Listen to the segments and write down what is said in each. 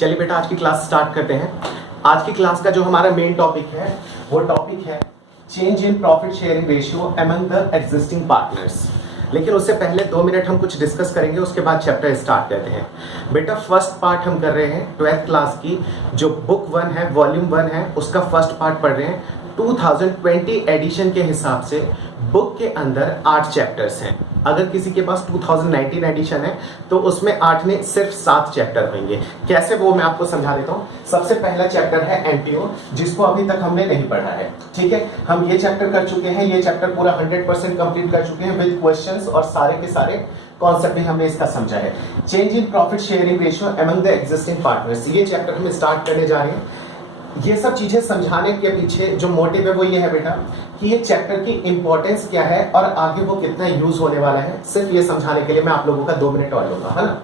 चलिए बेटा आज की क्लास स्टार्ट करते हैं। आज की क्लास का जो हमारा मेन टॉपिक है वो टॉपिक है change in profit sharing ratio among the existing partners. लेकिन उससे पहले 2 मिनट हम कुछ डिस्कस करेंगे, उसके बाद चैप्टर स्टार्ट करते हैं। बेटा फर्स्ट पार्ट हम कर रहे हैं 12th क्लास की जो बुक 1 है, वॉल्यूम 1 है, उसका फर्स्ट पार्ट पढ़ रहे हैं। 2020 एडिशन के हिसाब से बुक के अंदर 8 चैप्टर्स हैं। अगर किसी के पास 2019 एडिशन है तो उसमें 8 में सिर्फ 7 चैप्टर होंगे। कैसे वो मैं आपको समझा देता हूँ। सबसे पहला चैप्टर है एमटीओ, जिसको अभी तक हमने नहीं पढ़ा है। ठीक है, हम ये चैप्टर कर चुके हैं, ये चैप्टर पूरा 100% कंप्लीट कर चुके हैं विद क्वेश्चंस और सारे के सारे कॉन्सेप्ट भी हमने इसका समझा है। Change in profit sharing ratio among the existing partners, ये चैप्टर हम स्टार्ट करने जा रहे हैं। ये सब चीजें समझाने के पीछे जो मोटिव है वो ये है बेटा कि ये चैप्टर की इंपॉर्टेंस क्या है और आगे वो कितना यूज होने वाला है। सिर्फ ये समझाने के लिए मैं आप लोगों का 2 मिनट और लूंगा, है ना।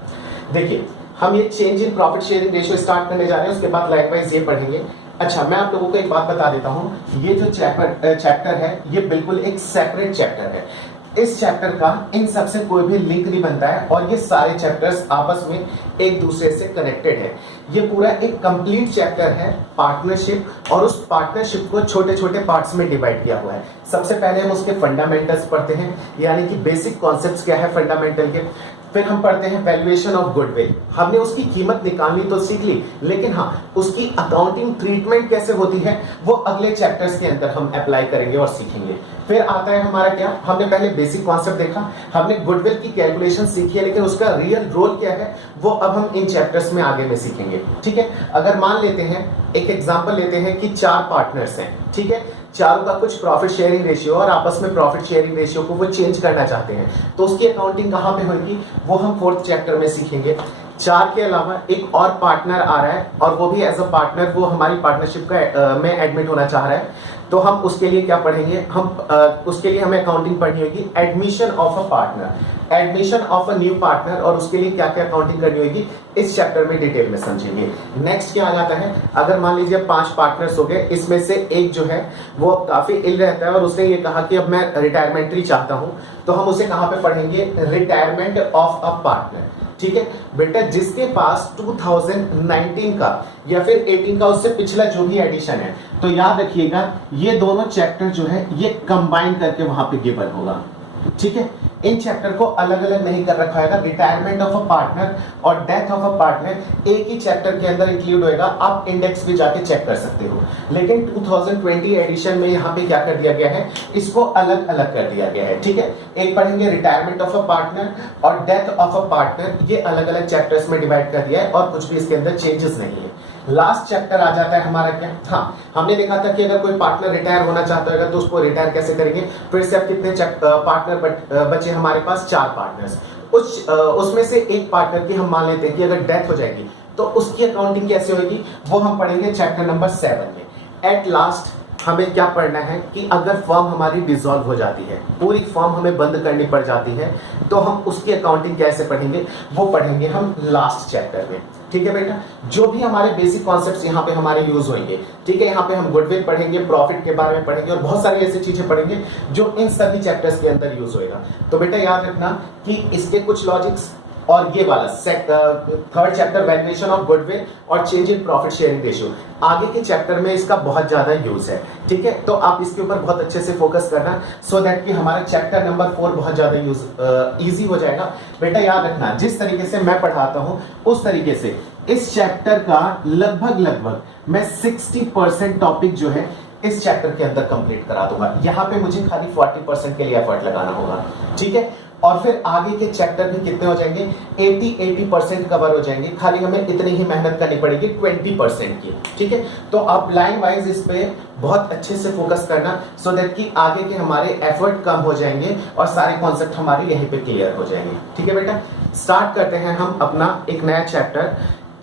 देखिए हम ये change in profit sharing ratio start करने जा रहे हैं, उसके बाद लाइकवाइज ये पढ़ेंगे। अच्छा, मैं आप लोगों को एक बात बता देता हूँ, ये जो चैप्टर है ये बिल्कुल एक सेपरेट चैप्टर है। इस चैप्टर का इन सब से कोई भी लिंक नहीं बनता है और ये सारे चैप्टर्स आपस में एक दूसरे से कनेक्टेड है। ये पूरा एक कंप्लीट चैप्टर है पार्टनरशिप, और उस पार्टनरशिप को छोटे छोटे पार्ट्स में डिवाइड किया हुआ है। सबसे पहले हम उसके फंडामेंटल्स पढ़ते हैं, यानी कि बेसिक कॉन्सेप्ट्स क्या है फंडामेंटल के। फिर हम पढ़ते हैं वैल्यूएशन ऑफ गुडविल, हमने उसकी कीमत निकालनी तो सीख ली, लेकिन हाँ उसकी अकाउंटिंग ट्रीटमेंट कैसे होती है वो अगले चैप्टर्स के अंदर हम अप्लाई करेंगे और सीखेंगे। फिर आता है हमारा क्या, हमने पहले बेसिक कॉन्सेप्ट देखा, हमने गुडविल की कैलकुलेशन सीखी है, लेकिन उसका रियल रोल क्या है वो अब हम इन चैप्टर्स में आगे में सीखेंगे। ठीक है, अगर मान लेते हैं एक एग्जांपल लेते हैं कि 4 पार्टनर्स हैं, ठीक है, चारों का कुछ प्रॉफिट शेयरिंग रेशियो और आपस में प्रॉफिट शेयरिंग रेशियो को वो चेंज करना चाहते हैं, तो उसकी अकाउंटिंग कहां पे होगी वो हम 4th चैप्टर में सीखेंगे। 4 के अलावा एक और पार्टनर आ रहा है और वो भी एज अ पार्टनर वो हमारी पार्टनरशिप का में एडमिट होना चाह रहा है, तो हम उसके लिए क्या पढ़ेंगे, हम उसके लिए हमें अकाउंटिंग पढ़नी होगी admission of a partner, admission of a new partner, और उसके लिए क्या क्या अकाउंटिंग करनी होगी इस चैप्टर में डिटेल में समझेंगे। नेक्स्ट क्या आ जाता है, अगर मान लीजिए 5 पार्टनर्स हो गए, इसमें से एक जो है वो काफी इल रहता है और उसने ये कहा कि अब मैं रिटायरमेंटरी चाहता हूं, तो हम उसे कहां पे पढ़ेंगे, रिटायरमेंट ऑफ अ पार्टनर। ठीक है बेटा, जिसके पास 2019 का या फिर 18 का उससे पिछला जो भी एडिशन है, तो याद रखिएगा ये दोनों चैप्टर जो है ये कंबाइन करके वहां पे गिवन होगा। ठीक है, इन चैप्टर को अलग अलग नहीं कर रखा है। रिटायरमेंट ऑफ अ पार्टनर और डेथ ऑफ अ पार्टनर एक ही चैप्टर के अंदर इंक्लूड होएगा, आप इंडेक्स पे जाके चेक कर सकते हो। लेकिन 2020 एडिशन में यहाँ पे क्या कर दिया गया है, इसको अलग अलग कर दिया गया है। ठीक है, एक पढ़ेंगे रिटायरमेंट ऑफ अ पार्टनर और डेथ ऑफ अ पार्टनर, ये अलग अलग चैप्टर्स में डिवाइड कर दिया है और कुछ भी इसके अंदर चेंजेस नहीं है। लास्ट चैप्टर आ जाता है हमारा क्या, हाँ हमने देखा था कि अगर कोई पार्टनर रिटायर होना चाहता है तो उसको रिटायर कैसे करेंगे। फिर से अब कितने पार्टनर बचे हमारे पास, 4 पार्टनर्स। उसमें से एक पार्टनर की हम मान लेते हैं कि अगर डेथ हो जाएगी तो उसकी अकाउंटिंग कैसे होगी वो हम पढ़ेंगे चैप्टर नंबर 7 में। एट लास्ट हमें क्या पढ़ना है कि अगर फर्म हमारी डिसॉल्व हो जाती है, पूरी फर्म हमें बंद करनी पड़ जाती है, तो हम उसकी अकाउंटिंग कैसे पढ़ेंगे वो पढ़ेंगे हम लास्ट चैप्टर में। ठीक है बेटा, जो भी हमारे बेसिक कॉन्सेप्ट्स यहाँ पे हमारे यूज होंगे। ठीक है, यहाँ पे हम गुडविल पढ़ेंगे, प्रॉफिट के बारे में पढ़ेंगे और बहुत सारी ऐसी चीजें पढ़ेंगे जो इन सभी चैप्टर्स के अंदर यूज होएगा। तो बेटा याद रखना कि इसके कुछ लॉजिक्स और ये वाला 3rd chapter valuation of goodwill और change in profit sharing ratio, आगे के चैप्टर में इसका बहुत ज्यादा यूज है। ठीक है, तो आप इसके ऊपर बहुत अच्छे से फोकस करना सो दैट कि हमारा चैप्टर नंबर 4 बहुत ज्यादा इजी हो जाएगा। बेटा याद रखना जिस तरीके से मैं पढ़ाता हूं उस तरीके से इस चैप्टर का लगभग मैं 60% टॉपिक जो है इस चैप्टर के अंदर कंप्लीट करा दूंगा। यहाँ पे मुझे खाली 40% के लिए एफर्ट लगाना होगा। ठीक है, और फिर आगे के चैप्टर भी कितने हो जाएंगे, 80% कवर हो जाएंगे। खाली हमें इतनी ही मेहनत करनी पड़ेगी 20% की। ठीक है, तो आप लाइन वाइज इस पे बहुत अच्छे से फोकस करना सो दैट कि आगे के हमारे एफर्ट कम हो जाएंगे और सारे कॉन्सेप्ट हमारे यहीं पे क्लियर हो जाएंगे। ठीक है बेटा, स्टार्ट करते हैं हम अपना एक नया chapter,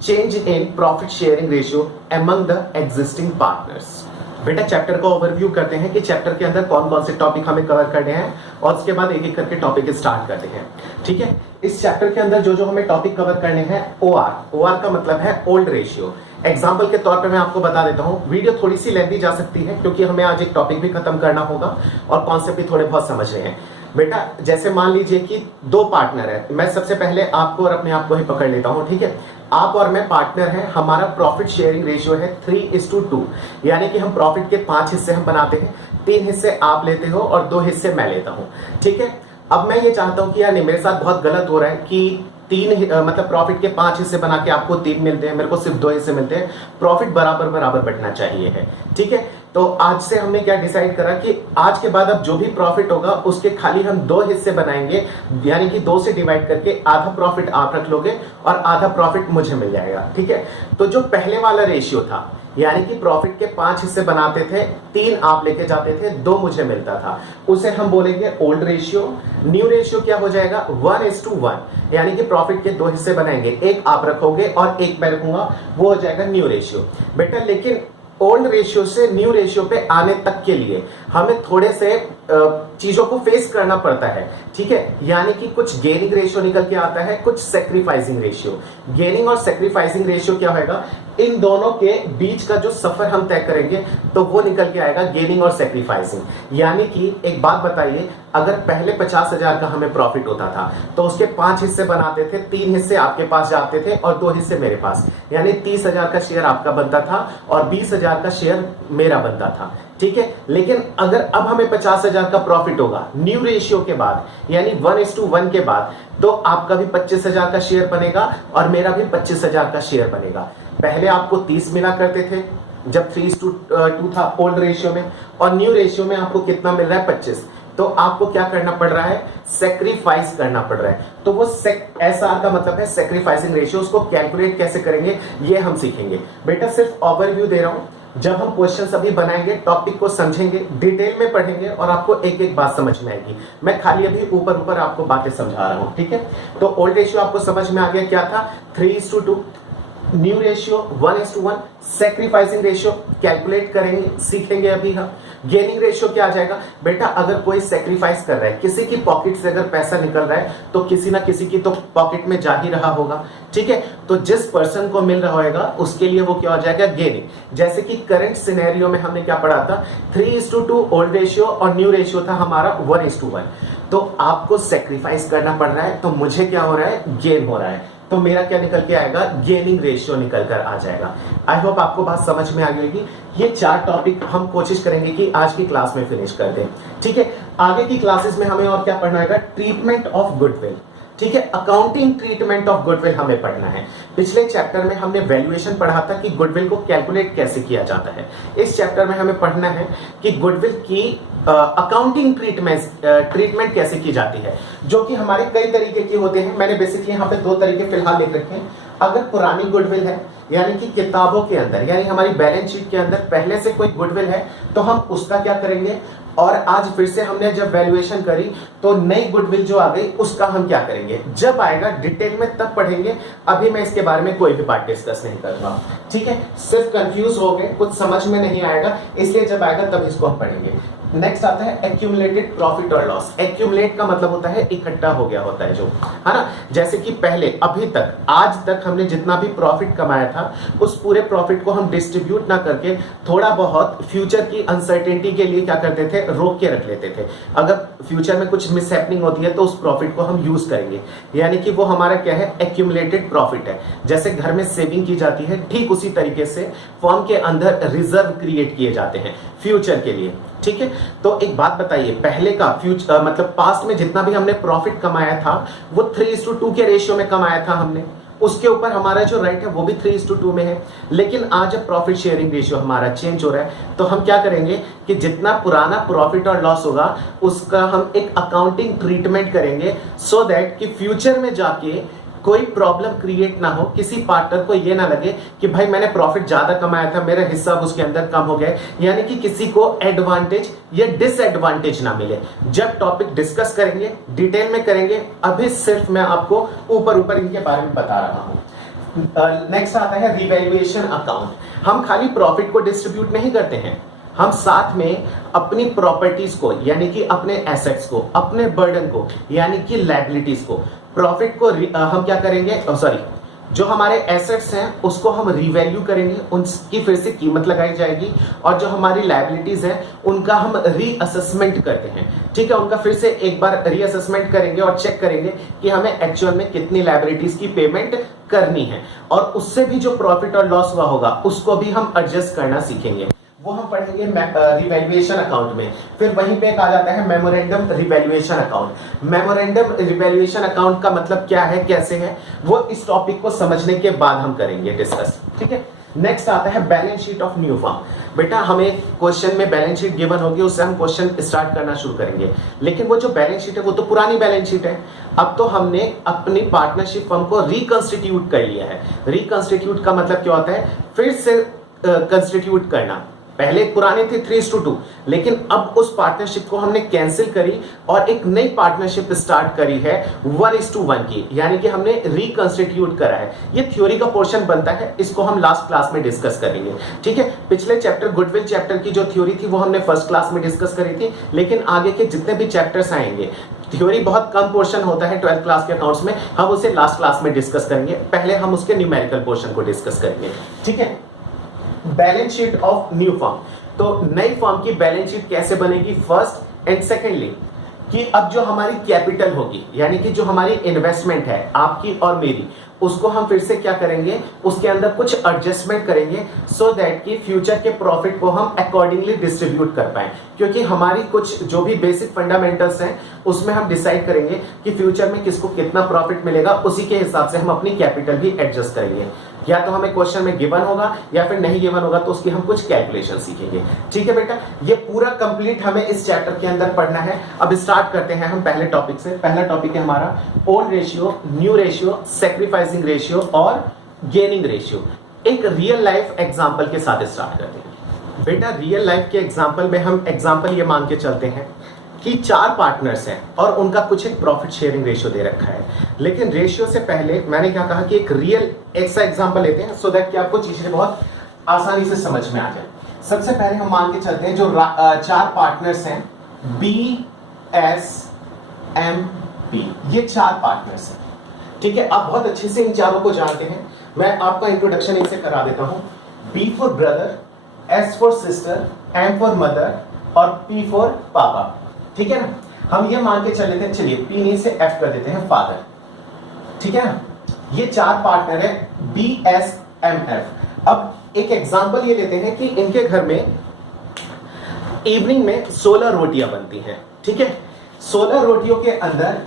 change in profit sharing ratio among the existing partners. बेटा चैप्टर को ओवरव्यू करते हैं कि चैप्टर के अंदर कौन कौन से टॉपिक हमें कवर करने हैं और उसके बाद एक एक करके टॉपिक स्टार्ट करते हैं। ठीक है, इस चैप्टर के अंदर जो जो हमें टॉपिक कवर करने हैं, ओआर का मतलब है ओल्ड रेशियो। एग्जाम्पल के तौर पे मैं आपको बता देता हूं, वीडियो थोड़ी सी लेंथी जा सकती है क्योंकि हमें आज एक टॉपिक भी खत्म करना होगा और कॉन्सेप्ट भी थोड़े बहुत समझ रहे हैं। बेटा जैसे मान लीजिए कि 2 पार्टनर है, मैं सबसे पहले आपको और अपने आप को ही पकड़ लेता हूं। ठीक है, आप और मैं पार्टनर हैं, हमारा प्रॉफिट शेयरिंग रेशियो है 3:2, यानी कि हम प्रॉफिट के 5 हिस्से हम बनाते हैं, 3 हिस्से आप लेते हो और 2 हिस्से मैं लेता हूं। ठीक है, अब मैं ये चाहता हूं कि यार नहीं, मेरे साथ बहुत गलत हो रहा है कि मतलब प्रॉफिट के 5 हिस्से बना के आपको 3 मिलते हैं, मेरे को सिर्फ 2 हिस्से मिलते हैं। प्रॉफिट बराबर बराबर बढ़ना चाहिए है। ठीक है, तो आज से हमने क्या डिसाइड करा कि आज के बाद अब जो भी प्रॉफिट होगा उसके खाली हम 2 हिस्से बनाएंगे, यानी कि 2 से डिवाइड करके आधा प्रॉफिट आप रख लोगे और आधा प्रॉफिट मुझे मिल जाएगा। ठीक है, तो जो पहले वाला रेशियो था, यानी कि प्रॉफिट के 5 हिस्से बनाते थे, 3 आप लेके जाते थे, 2 मुझे मिलता था, उसे हम बोलेंगे ओल्ड रेशियो। न्यू रेशियो क्या हो जाएगा? 1:1, यानी कि प्रॉफिट के 2 हिस्से बनाएंगे, एक आप रखोगे और एक मैं रखूंगा, वो हो जाएगा न्यू रेशियो। बेटा लेकिन ओल्ड रेशियो से न्यू रेशियो पे आने तक के लिए हमें थोड़े से चीजों को फेस करना पड़ता है। ठीक है, यानी कि कुछ गेनिंग रेशियो निकल के आता है, कुछ सेक्रीफाइसिंग रेशियो। गेनिंग और सेक्रीफाइसिंग रेशियो क्या होगा? इन दोनों के बीच का जो सफर हम तय करेंगे तो वो निकल के आएगा गेनिंग और सेक्रीफाइसिंग। यानी कि एक बात बताइए, अगर पहले 50,000 का हमें प्रॉफिट होता था तो उसके 5 हिस्से बनाते थे, 3 हिस्से आपके पास जाते थे और 2 हिस्से मेरे पास, यानी 30,000 का शेयर आपका बनता था और 20,000 का शेयर मेरा बनता था। ठीक है, लेकिन अगर अब हमें 50,000 का प्रॉफिट होगा न्यू रेशियो के बाद, यानी 1:1 के बाद, तो आपका भी 25,000 का शेयर बनेगा और मेरा भी 25,000 का शेयर बनेगा। पहले आपको 30 मिला करते थे जब 3:2 था ओल्ड रेशियो में, और न्यू रेशियो में आपको कितना मिल रहा है? 25। तो आपको क्या करना पड़ रहा है? सेक्रीफाइस करना पड़ रहा है। तो वो SR का मतलब है सेक्रीफाइसिंग रेशियो। उसको कैलकुलेट कैसे करेंगे ये हम सीखेंगे। बेटा सिर्फ ओवरव्यू दे रहा हूं, जब हम क्वेश्चन अभी बनाएंगे, टॉपिक को समझेंगे, डिटेल में पढ़ेंगे और आपको एक एक बात समझ में आएगी। मैं खाली अभी ऊपर ऊपर आपको बातें समझा रहा हूं। ठीक है, तो ओल्ड रेशियो आपको समझ में आ गया क्या था? 3:2। New ratio 1:1। Sacrificing ratio calculate करेंगे, सीखेंगे अभी हम। गेनिंग रेशियो क्या आ जाएगा? बेटा अगर कोई सेक्रीफाइस कर रहा है, किसी की पॉकेट से अगर पैसा निकल रहा है तो किसी ना किसी की तो पॉकेट में जा ही रहा होगा। ठीक है, तो जिस पर्सन को मिल रहा होगा उसके लिए वो क्या हो जाएगा? गेनिंग। जैसे कि करंट सिनेरियो में हमने क्या पढ़ा था? 3:2 ओल्ड रेशियो और न्यू रेशियो था हमारा 1:1। तो आपको सेक्रीफाइस करना पड़ रहा है तो मुझे क्या हो रहा है? गेन हो रहा है। तो मेरा क्या निकल के आएगा? गेनिंग रेशियो निकल कर आ जाएगा। आई होप आपको बात समझ में आ गई। ये 4 टॉपिक हम कोशिश करेंगे कि आज की क्लास में फिनिश कर दें। ठीक है, आगे की क्लासेस में हमें और क्या पढ़ना होगा? Treatment of goodwill. ठीक है, अकाउंटिंग ट्रीटमेंट ऑफ गुडविल हमें पढ़ना है। पिछले चैप्टर में हमने वैल्यूएशन पढ़ा था कि गुडविल को कैलकुलेट कैसे किया जाता है। इस चैप्टर में हमें पढ़ना है कि गुडविल की अकाउंटिंग ट्रीटमेंट कैसे की जाती है, जो कि हमारे कई तरीके की होते हैं। मैंने बेसिकली यहाँ पे 2 तरीके फिलहाल लिख रखे हैं। अगर पुरानी गुडविल है, यानी कि किताबों के अंदर, यानी हमारी बैलेंस शीट के अंदर पहले से कोई गुडविल है, तो हम उसका क्या करेंगे? और आज फिर से हमने जब वैल्यूएशन करी तो नई गुडविल जो आ गई उसका हम क्या करेंगे? जब आएगा डिटेल में तब पढ़ेंगे। अभी मैं इसके बारे में कोई भी पार्ट डिस्कस नहीं कर रहा। ठीक है, सिर्फ कंफ्यूज हो गए, कुछ समझ में नहीं आएगा, इसलिए जब आएगा तब इसको हम पढ़ेंगे। नेक्स्ट आता है एक्यूमुलेटेड प्रॉफिट और लॉस। एक्यूमुलेट का मतलब होता है इकट्ठा हो गया होता है जो, है ना। जैसे कि पहले अभी तक आज तक हमने जितना भी प्रॉफिट कमाया था उस पूरे प्रॉफिट को हम डिस्ट्रीब्यूट ना करके थोड़ा बहुत फ्यूचर की अनसर्टेनिटी के लिए क्या करते थे? रोक के रख लेते थे। अगर फ्यूचर में कुछ मिस हैपनिंग होती है तो उस प्रॉफिट को हम यूज करेंगे, यानी कि वो हमारा क्या है? एक्यूमुलेटेड प्रॉफिट है। जैसे घर में सेविंग की जाती है, ठीक उसी तरीके से फर्म के अंदर रिजर्व क्रिएट किए जाते हैं फ्यूचर के लिए। ठीक है, तो एक बात बताइए, पहले का फ्यूचर मतलब पास्ट में जितना भी हमने प्रॉफिट कमाया था वो 3:2 के रेशियो में कमाया था हमने, उसके ऊपर हमारा जो राइट है वो भी 3:2 में है। लेकिन आज जब प्रॉफिट शेयरिंग रेशियो हमारा चेंज हो रहा है तो हम क्या करेंगे कि जितना पुराना प्रॉफिट और लॉस होगा उसका हम एक अकाउंटिंग ट्रीटमेंट करेंगे, सो दैट कि फ्यूचर में जाके कोई प्रॉब्लम क्रिएट ना हो, किसी पार्टनर को ये ना लगे कि भाई मैंने प्रॉफिट ज्यादा कमाया था, मेरा हिस्सा उसके अंदर कम हो गया, यानी कि किसी को एडवांटेज या डिसएडवांटेज ना मिले। जब टॉपिक डिस्कस करेंगे डिटेल में करेंगे, अभी सिर्फ मैं आपको ऊपर ऊपर इनके बारे में बता रहा हूं। नेक्स्ट आता है रिवैल्यूएशन अकाउंट। हम खाली प्रॉफिट को डिस्ट्रीब्यूट नहीं करते हैं, हम साथ में अपनी प्रॉपर्टीज को, यानी कि अपने एसेट्स को, अपने बर्डन को, यानी कि लायबिलिटीज को, प्रॉफिट को हम क्या करेंगे? जो हमारे एसेट्स हैं उसको हम रीवैल्यू करेंगे, उनकी फिर से कीमत लगाई जाएगी, और जो हमारी लायबिलिटीज हैं उनका हम रीअसेसमेंट करते हैं, ठीक है, उनका फिर से एक बार रीअसेसमेंट करेंगे और चेक करेंगे कि हमें एक्चुअल में कितनी लायबिलिटीज की पेमेंट करनी है, और उससे भी जो प्रॉफिट और लॉस हुआ होगा उसको भी हम एडजस्ट करना सीखेंगे। वो हम पढ़ेंगे रिवैल्यूएशन अकाउंट में। फिर वहीं पे एक आ जाता है memorandum revaluation account. Memorandum revaluation account का मतलब क्या है, कैसे है, वो इस टॉपिक को समझने के बाद हम करेंगे डिस्कस, ठीक है। नेक्स्ट आता है balance sheet of new firm. बेटा हमें क्वेश्चन में बैलेंस शीट गिवन होगी, उससे हम क्वेश्चन स्टार्ट करना शुरू करेंगे, लेकिन वो जो बैलेंस शीट है वो तो पुरानी बैलेंस शीट है। अब तो हमने अपनी पार्टनरशिप फर्म को रिकंस्टिट्यूट कर लिया है। रिकंस्टिट्यूट का मतलब क्या होता है, फिर से कंस्टिट्यूट करना। पहले पुराने थे 3:2, लेकिन अब उस पार्टनरशिप को हमने कैंसिल करी और एक नई पार्टनरशिप स्टार्ट करी है 1:1 की, यानी कि हमने रिकंस्टिट्यूट करा है। ये थ्योरी का पोर्शन बनता है, इसको हम लास्ट क्लास में डिस्कस करेंगे, ठीक है। पिछले चैप्टर गुडविल चैप्टर की जो थ्योरी थी वो हमने फर्स्ट क्लास में डिस्कस करी थी, लेकिन आगे के जितने भी चैप्टर्स आएंगे, थ्योरी बहुत कम पोर्शन होता है 12th क्लास के अकाउंट्स में, हम उसे लास्ट क्लास में डिस्कस करेंगे। पहले हम उसके न्यूमेरिकल पोर्शन को डिस्कस करेंगे, ठीक है। Balance sheet of new firm, तो नई फर्म की बैलेंस शीट कैसे बनेगी, फर्स्ट एंड सेकेंडली कि अब जो हमारी कैपिटल होगी, यानी कि जो हमारी इन्वेस्टमेंट है आपकी और मेरी, उसको हम फिर से क्या करेंगे, उसके अंदर कुछ एडजस्टमेंट करेंगे सो दैट कि फ्यूचर के प्रॉफिट को हम अकॉर्डिंगली डिस्ट्रीब्यूट कर पाए। क्योंकि हमारी कुछ जो भी बेसिक फंडामेंटल्स हैं उसमें हम डिसाइड करेंगे कि फ्यूचर में किसको कितना प्रॉफिट मिलेगा, उसी के हिसाब से हम अपनी कैपिटल भी एडजस्ट करेंगे। या तो हमें क्वेश्चन में गिवन होगा या फिर नहीं गिवन होगा तो उसकी हम कुछ कैलकुलेशन सीखेंगे, ठीक है बेटा। ये पूरा कंप्लीट हमें इस चैप्टर के अंदर पढ़ना है। अब स्टार्ट करते हैं हम पहले टॉपिक से। पहला टॉपिक है हमारा old ratio, new ratio, sacrificing ratio और गेनिंग रेशियो। एक रियल लाइफ एग्जांपल के साथ स्टार्ट करते हैं। बेटा रियल लाइफ के एग्जांपल में हम एग्जांपल ये मान के चलते हैं कि 4 पार्टनर्स हैं और उनका कुछ एक प्रॉफिट शेयरिंग रेशियो दे रखा है। लेकिन रेशियो से पहले मैंने क्या कहा कि एक रियल ऐसा एग्जांपल लेते हैं सो दैट कि आपको चीजें बहुत आसानी से समझ में आ जाए। सबसे पहले हम मान के चलते हैं जो 4 पार्टनर्स हैं बी एस एम पी, ये 4 पार्टनर्स हैं, ठीक है। आप बहुत अच्छे से इन चारों को जानते हैं, मैं आपका इंट्रोडक्शन इनसे करा देता हूं। B for brother, S for sister, M for mother और पी फॉर पापा, ठीक है ना। हम ये मान के चल लेते हैं, चलिए पी नहीं से एफ कर देते हैं, फादर, ठीक है ना। ये 4 पार्टनर है बी एस एम एफ। अब एक एग्जांपल ये लेते हैं कि इनके घर में इवनिंग में 16 रोटियां बनती हैं, ठीक है। 16 रोटियों के अंदर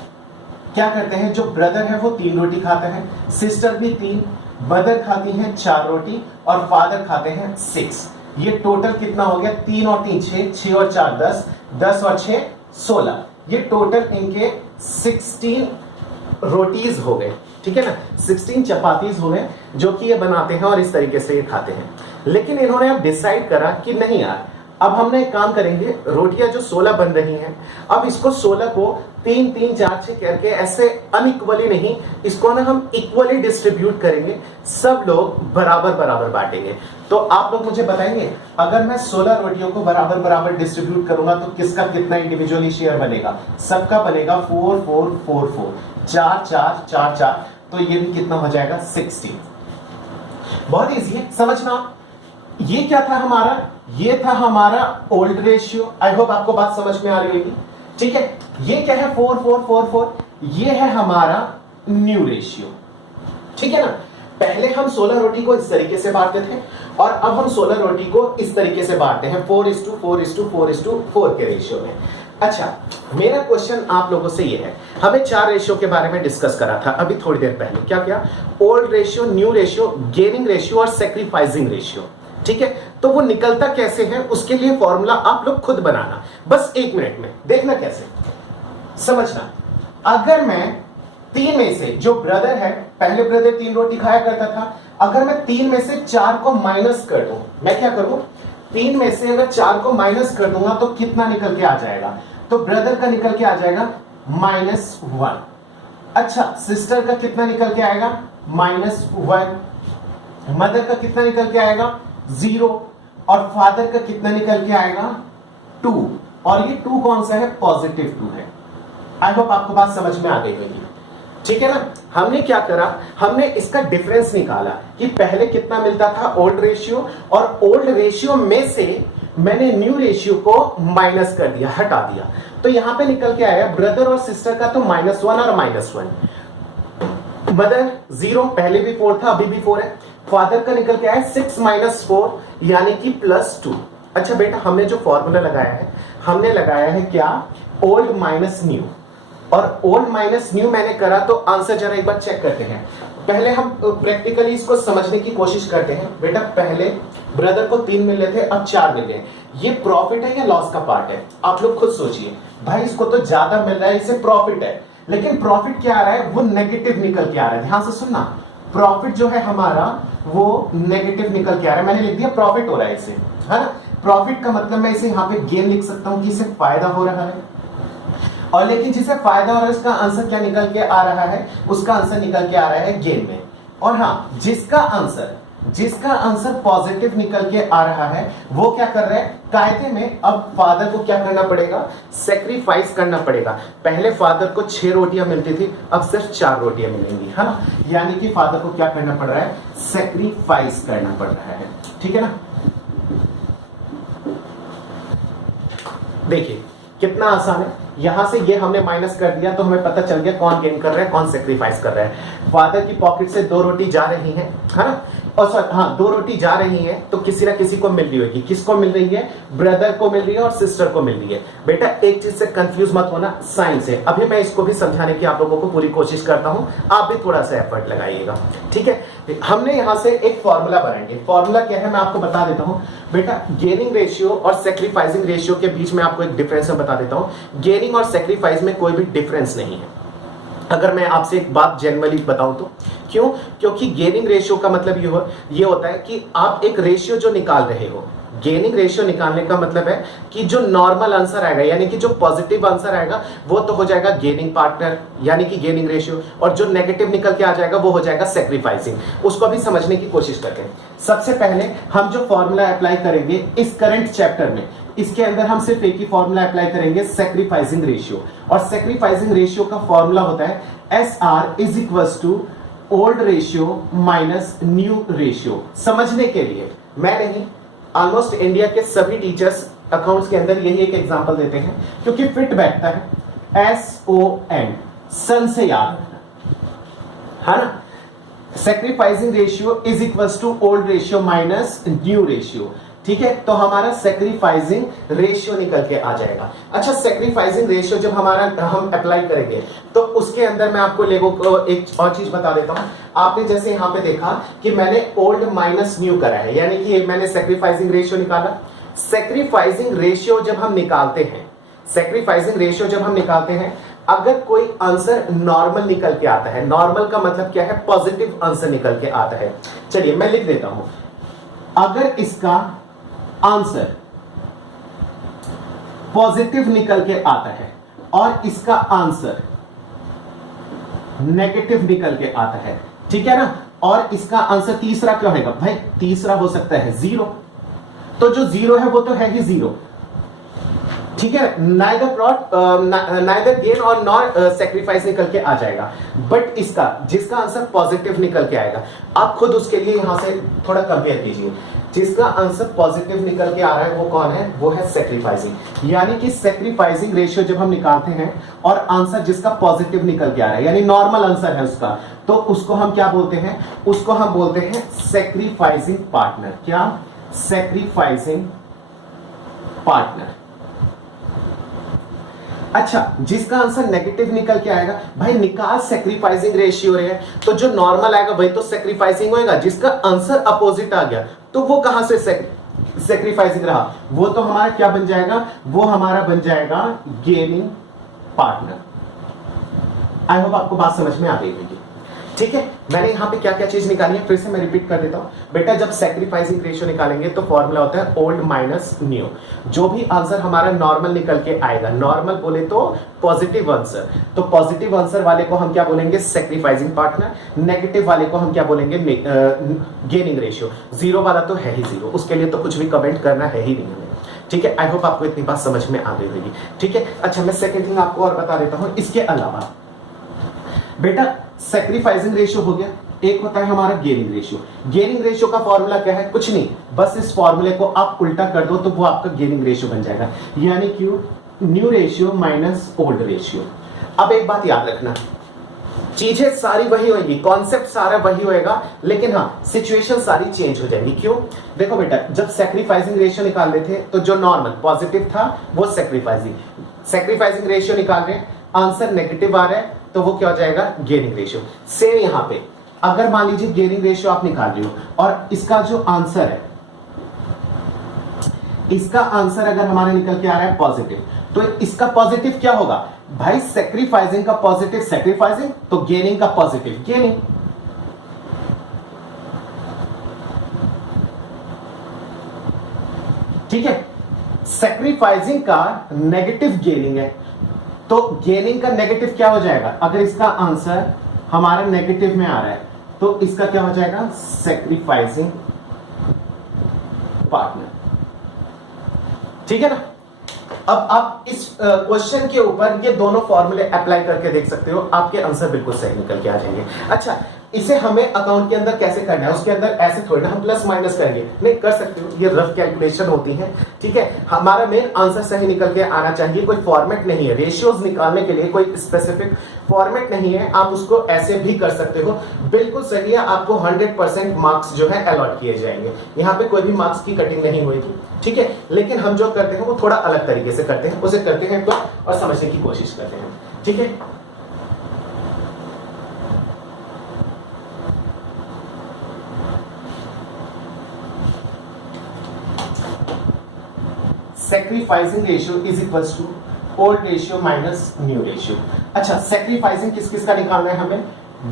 क्या करते हैं, जो ब्रदर है वो 3 रोटी खाता है, सिस्टर भी 3, मदर खाती हैं 4 रोटी और फादर खाते हैं 6। ये टोटल कितना हो गया, 3 और 3 6, 6 और 4 10, 10 और 6 16। ये टोटल इनके 16 रोटीज हो गए, ठीक है ना, 16 चपातीज हो गए जो कि ये बनाते हैं और इस तरीके से ये खाते हैं। लेकिन इन्होंने अब डिसाइड करा कि नहीं यार, अब हमने एक काम करेंगे, रोटियां जो 16 बन रही हैं, अब इसको 16 को 3 3 4 6 करके ऐसे अनइक्वली नहीं, इसको ना हम इक्वली डिस्ट्रीब्यूट करेंगे, सब लोग बराबर बराबर बांटेंगे। तो आप लोग मुझे बताएंगे अगर मैं 16 रोटियों को बराबर बराबर डिस्ट्रीब्यूट करूंगा तो किसका कितना इंडिविजुअली शेयर बनेगा, सबका बनेगा 4 4 4 4, 4 4 4 4, तो ये भी कितना हो जाएगा 60। बहुत इजी है समझना। ये क्या था हमारा, ये था हमारा ओल्ड रेशियो। आई होप आपको बात समझ में आ रही होगी, ठीक है। ये क्या है 4 4 4 4, ये है हमारा न्यू रेशियो, ठीक है ना। पहले हम 16 रोटी को इस तरीके से बांटते थे और अब हम 16 रोटी को इस तरीके से बांटते हैं 4:4:4:4 के रेशियो में। अच्छा, मेरा क्वेश्चन आप लोगों से ये है, हमें 4 रेशियो के बारे में डिस्कस करा था अभी थोड़ी देर पहले, क्या क्या, old ratio, new ratio, gaining ratio और सैक्रिफाइसिंग रेशियो, ठीक है। तो वो निकलता कैसे है उसके लिए फॉर्मूला आप लोग खुद बनाना, बस 1 मिनट में देखना कैसे समझना। अगर मैं 3 में से, जो ब्रदर है, पहले ब्रदर 3 रोटी खाया करता था, अगर मैं 3 में से 4 को माइनस कर दूं, मैं क्या करूं, 3 में से अगर 4 को माइनस कर दूंगा तो कितना निकल के आ जाएगा, तो ब्रदर का निकल के आ जाएगा -1। अच्छा, सिस्टर का कितना निकल के आएगा, -1, मदर का कितना निकल के आएगा 0 और फादर का कितना निकल के आएगा 2, और ये 2 कौन सा है, पॉजिटिव 2 है। आई होप आपको बात समझ में आ गई होगी, ठीक है ना। हमने क्या करा, हमने इसका डिफरेंस निकाला कि पहले कितना मिलता था ओल्ड रेशियो, और ओल्ड रेशियो में से मैंने न्यू रेशियो को माइनस कर दिया, हटा दिया। तो यहां पे निकल के आया ब्रदर और सिस्टर का तो -1 और -1, मदर 0, पहले भी 4 था, अभी भी 4 है। फादर का निकल के आया 6 - 4 यानी कि +2। अच्छा बेटा, हमने जो फॉर्मूला लगाया है, हमने लगाया है क्या, ओल्ड माइनस न्यू, और ओल्ड माइनस न्यू मैंने करा तो आंसर जरा एक बार चेक करते हैं। पहले हम प्रैक्टिकली इसको समझने की कोशिश करते हैं। बेटा पहले ब्रदर को 3 मिल रहे थे, अब 4 मिल गए। ये प्रॉफिट है या लॉस का पार्ट है? आप लोग खुद सोचिए। भाई इसको तो ज्यादा मिल रहा है, इसे प्रॉफिट है, लेकिन प्रॉफिट क्या आ रहा है, वो नेगेटिव निकल के आ रहा है। ध्यान से सुनना, प्रॉफिट जो है हमारा वो नेगेटिव निकल के आ रहा है। मैंने लिख दिया प्रॉफिट हो रहा है इसे, है ना। प्रॉफिट का मतलब मैं इसे यहाँ पे गेन लिख सकता हूं कि इसे फायदा हो रहा है, और लेकिन जिसे फायदा हो रहा है उसका आंसर क्या निकल के आ रहा है, उसका आंसर निकल के आ रहा है गेन में। और हाँ, जिसका आंसर पॉजिटिव निकल के आ रहा है वो क्या कर रहा है, कायदे में अब फादर को क्या करना पड़ेगा, सेक्रीफाइस करना पड़ेगा। पहले फादर को 6 रोटियां मिलती थी, अब सिर्फ 4 रोटियां मिलेंगी, है ना। यानी कि फादर को क्या करना पड़ रहा है, सेक्रीफाइस करना पड़ रहा है। ठीक है ना। देखिए कितना आसान है, यहां से ये हमने माइनस कर दिया तो हमें पता चल गया कौन गेन कर रहा है, कौन सेक्रीफाइस कर रहा है। फादर की पॉकेट से 2 रोटी जा रही है ना, और सॉरी हाँ 2 रोटी जा रही है तो किसी ना किसी को मिल रही होगी। किसको मिल रही है, ब्रदर को मिल रही है और सिस्टर को मिल रही है। बेटा एक चीज से कंफ्यूज मत होना, साइंस है। अभी मैं इसको भी समझाने की आप लोगों को पूरी कोशिश करता हूं, आप भी थोड़ा सा एफर्ट लगाइएगा। ठीक है, हमने यहां से एक फॉर्मूला बनाएंगे। फॉर्मूला क्या है मैं आपको बता देता हूं। बेटा गेनिंग रेशियो और सेक्रीफाइसिंग रेशियो के बीच में आपको एक डिफरेंस बता देता हूं। गेनिंग और सेक्रीफाइस में कोई भी डिफरेंस नहीं है, अगर मैं आपसे एक बात जनरली बताऊं तो। क्यों? क्योंकि गेनिंग रेशियो का मतलब ये होता है कि आप एक रेशियो जो निकाल रहे हो, गेनिंग रेशियो निकालने का मतलब है कि जो नॉर्मल आंसर आएगा यानी कि जो पॉजिटिव आंसर आएगा वो तो हो जाएगा गेनिंग पार्टनर यानी कि गेनिंग रेशियो, और जो नेगेटिव निकल के आ जाएगा वो हो जाएगा सेक्रीफाइसिंग। उसको भी समझने की कोशिश करते हैं। सबसे पहले हम जो फॉर्मूला अप्लाई करेंगे इस करंट चैप्टर में, इसके अंदर हम सिर्फ एक ही फॉर्मूला अप्लाई करेंगे, सेक्रीफाइसिंग रेशियो। और सेक्रीफाइसिंग रेशियो का फॉर्मूला होता है SR is equals to old ratio minus new ratio. समझने के लिए मैं नहीं, ऑलमोस्ट इंडिया के सभी टीचर्स अकाउंट्स के अंदर यही एक एग्जांपल देते हैं क्योंकि फिट बैठता है। SON, सन से याद रखना, है ना। Sacrificing ratio is equals to old ratio minus new ratio. ठीक है, तो हमारा सेक्रीफाइसिंग रेशियो निकल के आ जाएगा। अच्छा, सेक्रीफाइसिंग रेशियो जब हम अप्लाई करेंगे तो उसके अंदर मैं आपको लोगों को एक और चीज बता देता हूं। आपने जैसे यहां पे देखा कि मैंने ओल्ड माइनस न्यू करा है, यानी कि मैंने सेक्रीफाइसिंग रेशियो निकाला। सेक्रीफाइसिंग रेशियो जब हम निकालते हैं, अगर कोई आंसर नॉर्मल निकल के आता है, नॉर्मल का मतलब क्या है, पॉजिटिव आंसर निकल के आता है। चलिए मैं लिख देता हूं, अगर इसका आंसर पॉजिटिव निकल के आता है और इसका आंसर नेगेटिव निकल के आता है, ठीक है ना, और इसका आंसर तीसरा क्या होगा भाई, तीसरा हो सकता है 0, तो जो 0 है वो तो है ही 0। ठीक है, नाइदर गेन और नॉर सेक्रीफाइस निकल के आ जाएगा। बट जिसका आंसर पॉजिटिव निकल के आएगा, आप खुद उसके लिए यहां से थोड़ा कंपेयर कीजिए। जिसका आंसर पॉजिटिव निकल के आ रहा है वो कौन है, वो है सेक्रीफाइसिंग। यानी कि सेक्रीफाइसिंग रेशियो जब हम निकालते हैं और आंसर जिसका पॉजिटिव निकल के आ रहा है यानी नॉर्मल आंसर है उसका, तो उसको हम क्या बोलते हैं, उसको हम बोलते हैं सेक्रीफाइसिंग पार्टनर। क्या? Sacrificing partner. अच्छा, जिसका आंसर नेगेटिव निकल के आएगा, भाई निकाल सेक्रीफाइसिंग रेशियो रहे हैं तो जो नॉर्मल आएगा भाई तो सेक्रीफाइसिंग होएगा। जिसका आंसर अपोजिट आ गया तो वो कहां से सेक्रीफाइसिंग रहा, वो तो हमारा क्या बन जाएगा, वो हमारा बन जाएगा गेनिंग पार्टनर। आई होप आपको बात समझ में आ गई होगी। ठीक है, मैंने यहां पे क्या क्या चीज निकाली है फिर से मैं रिपीट कर देता हूं। बेटा जब सेक्रीफाइसिंग रेशियो निकालेंगे तो फॉर्मूला होता है ओल्ड माइनस न्यू। जो भी आंसर हमारा नॉर्मल निकल के आएगा, नॉर्मल बोले तो पॉजिटिव आंसर, तो पॉजिटिव आंसर वाले को हम क्या बोलेंगे, सेक्रीफाइसिंग पार्टनर। नेगेटिव वाले को हम क्या बोलेंगे, गेनिंग रेशियो। 0 वाला तो है ही 0, उसके लिए तो कुछ भी कमेंट करना है ही नहीं हमें। ठीक है, आई होप आपको इतनी बात समझ में आ गई होगी। ठीक है, अच्छा मैं सेकंड थिंग आपको और बता देता हूं। इसके अलावा बेटा सेक्रीफाइसिंग रेशियो हो गया, एक होता है हमारा गेनिंग रेशियो। गेनिंग रेशियो का फॉर्मूला क्या है? कुछ नहीं, बस इस फॉर्मूले को आप उल्टा कर दो तो वो आपका गेनिंग रेशियो बन जाएगा, यानी कि new ratio minus old ratio. अब एक बात याद रखना, चीजें सारी वही होगी, कॉन्सेप्ट सारा वही होएगा, लेकिन हाँ सिचुएशन सारी चेंज हो जाएगी। क्यों? देखो बेटा, जब सेक्रीफाइसिंग रेशियो निकाल रहे थे तो जो नॉर्मल पॉजिटिव था वो सेक्रीफाइसिंग रेशियो निकाल रहे हैं, आंसर नेगेटिव आ रहा है तो वो क्या हो जाएगा? Gaining ratio. सेम यहां पे अगर मान लीजिए गेनिंग रेशियो आप निकाल रहे हो और इसका जो आंसर है, इसका आंसर अगर हमारे निकल के आ रहा है पॉजिटिव, तो इसका पॉजिटिव क्या होगा भाई? सेक्रीफाइसिंग का पॉजिटिव सेक्रीफाइसिंग, तो गेनिंग का पॉजिटिव गेनिंग। ठीक है, सेक्रीफाइसिंग का नेगेटिव गेनिंग है, तो गेनिंग का नेगेटिव क्या हो जाएगा? अगर इसका आंसर हमारा नेगेटिव में आ रहा है तो इसका क्या हो जाएगा? Sacrificing partner. ठीक है ना? अब आप इस क्वेश्चन के ऊपर ये दोनों फॉर्मूले अप्लाई करके देख सकते हो, आपके आंसर बिल्कुल सही निकल के आ जाएंगे। अच्छा, इसे हमें अकाउंट के अंदर कैसे करना है? उसके अंदर ऐसे थोड़ी ना हम प्लस माइनस करेंगे, नहीं कर सकते हो, ये रफ कैलकुलेशन होती है। ठीक है, हमारा मेन आंसर सही निकल के आना चाहिए, कोई फॉर्मेट नहीं है रेशियोज निकालने के लिए, कोई स्पेसिफिक फॉर्मेट नहीं है, आप उसको ऐसे भी कर सकते हो, बिल्कुल सही है। आपको 100% मार्क्स जो है अलॉट किए जाएंगे, यहाँ पे कोई भी मार्क्स की कटिंग नहीं होगी। ठीक है, लेकिन हम जो करते हैं वो थोड़ा अलग तरीके से करते हैं, उसे करते हैं तो और समझने की कोशिश करते हैं। ठीक है, sacrificing ratio is equals to old ratio minus new ratio. अच्छा, सेक्रीफाइसिंग किस किस का निकालना है हमें?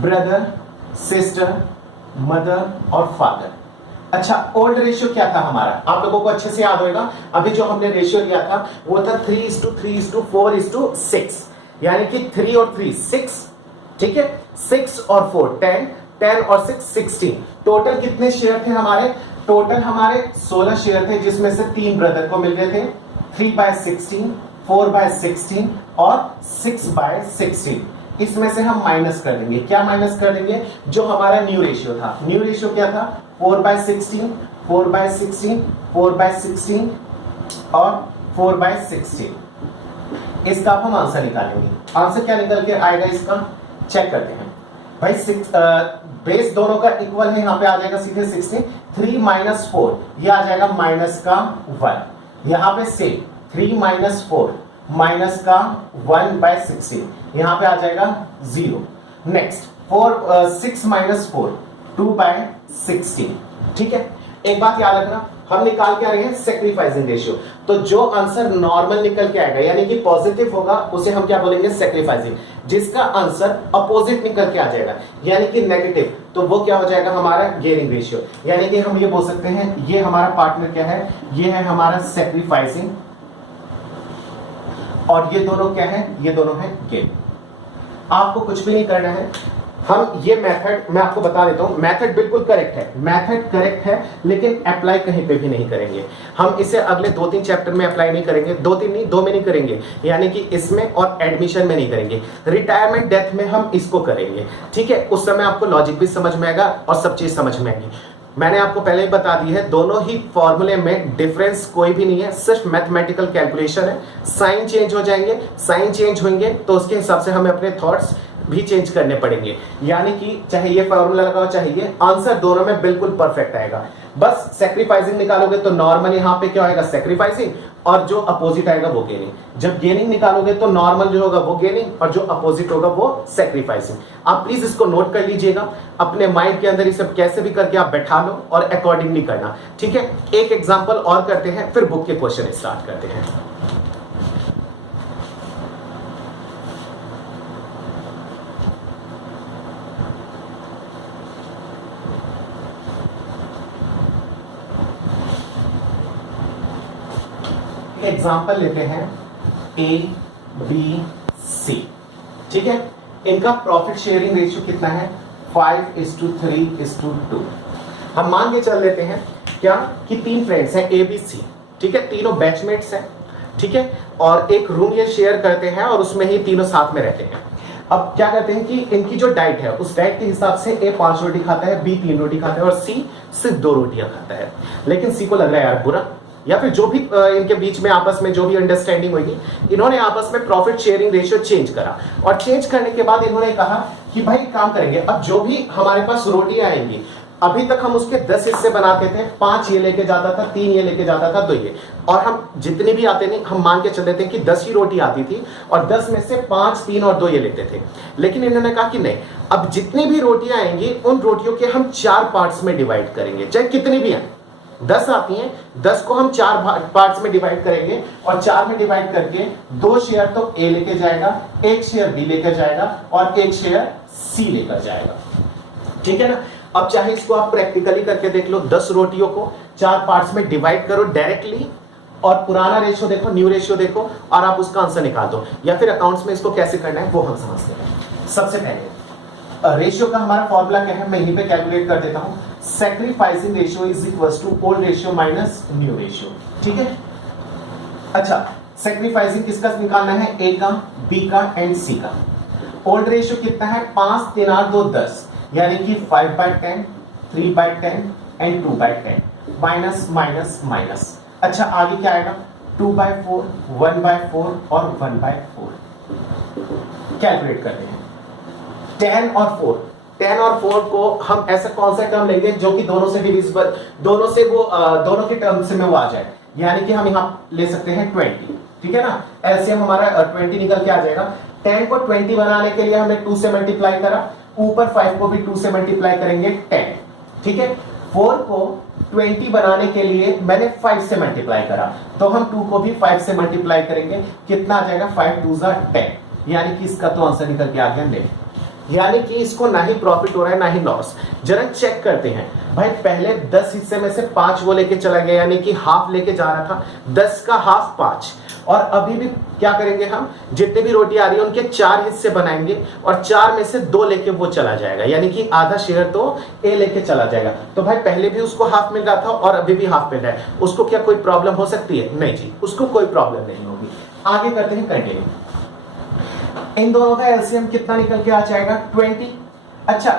ब्रदर, सिस्टर, मदर और फादर। अच्छा, ओल्ड रेशियो क्या था हमारा? आप लोगों को अच्छे से याद होगा, अभी जो हमने रेशियो लिया था वो था 3:3:4:6, यानी कि 3 और 3 6। ठीक है, 6 और 4 10, 10 और 6 16। टोटल कितने शेयर थे हमारे? टोटल हमारे 16 शेयर थे, जिसमें से 3 ब्रदर को मिल गए थे, 3/16, 4/16 और 6/16। इसमें से हम माइनस कर देंगे, क्या माइनस कर देंगे? जो हमारा न्यू रेशियो था। न्यू रेशियो क्या था? 4/16, 4/16, 4/16 और 4/16। इसका हम आंसर निकालेंगे। आंसर क्या निकल के आएगा इसका? चेक करते हैं भाई। बेस दोनों का इक्वल है, यहां पे आ जाएगा सीधे 16। 3 - 4 ये आ जाएगा माइनस का 1, यहां पे से 3 - 4 माइनस का 1/16, यहां पे आ जाएगा 0। नेक्स्ट 6 - 4 2/16। ठीक है, एक बात याद रखना, हम निकाल के आ रहे हैं सेक्रीफाइसिंग रेशियो, तो जो आंसर नॉर्मल निकल के आएगा यानी कि पॉजिटिव होगा उसे हम क्या बोलेंगे? सेक्रीफाइसिंग। जिसका आंसर अपोजिट निकल के आ जाएगा यानी कि नेगेटिव, तो वो क्या हो जाएगा? हमारा गेनिंग रेशियो। यानी कि हम ये बोल सकते हैं ये हमारा पार्टनर क्या है? ये है हमारा सेक्रीफाइसिंग, और ये दोनों क्या है? ये दोनों है गेन। आपको कुछ भी नहीं करना है, हम ये मेथड मैं आपको बता देता हूं, मेथड बिल्कुल करेक्ट है, मेथड करेक्ट है, लेकिन अप्लाई कहीं पे भी नहीं करेंगे। हम इसे अगले 2-3 चैप्टर में अप्लाई नहीं करेंगे, 2-3 नहीं 2 में नहीं करेंगे, यानी कि इसमें और एडमिशन में नहीं करेंगे, रिटायरमेंट डेथ में हम इसको करेंगे। ठीक है, उस समय आपको लॉजिक भी समझ में आएगा और सब चीज समझ में आएगी। मैंने आपको पहले ही बता दी है, दोनों ही फॉर्मूले में डिफरेंस कोई भी नहीं है, सिर्फ मैथमेटिकल कैलकुलेशन है। साइन चेंज हो जाएंगे, साइन चेंज होंगे तो उसके हिसाब से हमें अपने थॉट्स भी चेंज करने पड़ेंगे, यानी कि चाहे ये फॉर्मूला लगाओ चाहे ये, आंसर दोनों में बिल्कुल परफेक्ट आएगा। बस सेक्रीफाइसिंग निकालोगे तो नॉर्मल यहाँ पे क्या होगा? सेक्रीफाइसिंग, और जो अपोजिट आएगा वो गेनिंग। जब गेनिंग निकालोगे तो नॉर्मल जो होगा वो गेनिंग और जो अपोजिट होगा वो सेक्रीफाइसिंग। आप प्लीज इसको नोट कर लीजिएगा, अपने माइंड के अंदर ये सब कैसे भी करके आप बैठा लो और अकॉर्डिंगली करना। ठीक है, एक एग्जाम्पल और करते हैं, फिर बुक के क्वेश्चन स्टार्ट करते हैं। एग्जाम्पल लेते हैं ABC। ठीक है, इनका प्रॉफिट शेयरिंग रेशियो कितना है? 5:3:2। हम मान के चल लेते हैं क्या कि 3 फ्रेंड्स हैं ABC। ठीक है, तीनों बैचमेट्स हैं। ठीक है, और एक रूम ये शेयर करते हैं और उसमें ही तीनों साथ में रहते हैं। अब क्या कहते हैं कि इनकी जो डाइट है उस डाइट के हिसाब से ए 5 रोटी खाता है, बी 3 रोटी खाता है और सी सिर्फ 2 रोटियां खाता है। लेकिन सी को लग रहा है यार बुरा, या फिर जो भी इनके बीच में आपस में जो भी अंडरस्टैंडिंग होगी, इन्होंने आपस में प्रॉफिट शेयरिंग रेशियो चेंज करा और चेंज करने के बाद इन्होंने कहा कि भाई काम करेंगे, अब जो भी हमारे पास रोटियां आएंगी, अभी तक हम उसके 10 हिस्से बनाते थे, 5 ये लेके जाता था, 3 ये लेके जाता था, 2 ये, और हम जितने भी आते नहीं हम मान के चलते थे कि 10 ही रोटी आती थी और 10 में से 5, 3 और 2 ये लेते थे। लेकिन इन्होंने कहा कि नहीं, अब जितनी भी रोटियां आएंगी उन रोटियों के हम 4 पार्ट्स में डिवाइड करेंगे, चाहे कितनी भी आए। 10 आती हैं, 10 को हम 4 पार्ट्स में डिवाइड करेंगे और 4 में डिवाइड करके 2 शेयर तो ए लेके जाएगा, 1 शेयर बी लेकर जाएगा और 1 शेयर सी लेकर जाएगा। ठीक है ना। अब चाहे इसको आप प्रैक्टिकली करके देख लो, 10 रोटियों को 4 पार्ट्स में डिवाइड करो डायरेक्टली और पुराना रेशियो देखो, न्यू रेशियो देखो और आप उसका आंसर निकाल दो, या फिर अकाउंट्स में इसको कैसे करना है वो हम समझते हैं। सबसे पहले रेशियो का हमारा फॉर्मूला क्या है, मैं यहीं पे कैलकुलेट कर देता हूं। Sacrificing ratio is equal to old ratio minus new ratio. ठीक है। अच्छा, सैक्रिफाइसिंग किसका निकालना है, ए का, बी का एंड सी का। ओल्ड रेशियो कितना है, 5 3 8 2 10, यानी कि 5/10, 3/10 एंड 2/10, माइनस माइनस माइनस। अच्छा, आगे क्या आएगा, 2/4, 1/4 और 1/4। कैलकुलेट करते हैं 10 और 4। 10 और 4 को हम ऐसा कौन सा टर्म लेंगे जो कि दोनों से डिविजिबल, दोनों से वो दोनों के टर्म से में वो आ जाए, यानी कि हम यहां ले सकते हैं 20। ठीक है ना। एलसीएम हमारा 20 निकल के आ जाएगा। 10 को 20 बनाने के लिए हमने 2 से मल्टीप्लाई करा, ऊपर 5 को भी 2 से मल्टीप्लाई करेंगे 10। ठीक है। 4 को 20 बनाने के लिए मैंने 5 से मल्टीप्लाई करा, तो हम 2 को भी 5 से मल्टीप्लाई करेंगे, कितना आ जाएगा, 5 2 10, यानी कि इसका तो आंसर निकल के आ गया 9। यानी कि इसको ना ही प्रॉफिट हो रहा है ना ही लॉस। जरा चेक करते हैं भाई, पहले 10 हिस्से में से 5 वो लेके चला गया, यानी कि हाफ लेके जा रहा था, 10 का हाफ 5, और अभी भी क्या करेंगे हम, जितने भी रोटी आ रही है उनके 4 हिस्से बनाएंगे और 4 में से 2 लेके वो चला जाएगा, यानी कि आधा शेयर तो ए लेके चला जाएगा। तो भाई पहले भी उसको हाफ मिल रहा था और अभी भी हाफ मिल रहा है, उसको क्या कोई प्रॉब्लम हो सकती है? नहीं जी, उसको कोई प्रॉब्लम नहीं होगी। आगे करते हैं कंटिन्यू। इन दोनों का एलसीएम कितना निकल के आ जाएगा, 20। अच्छा,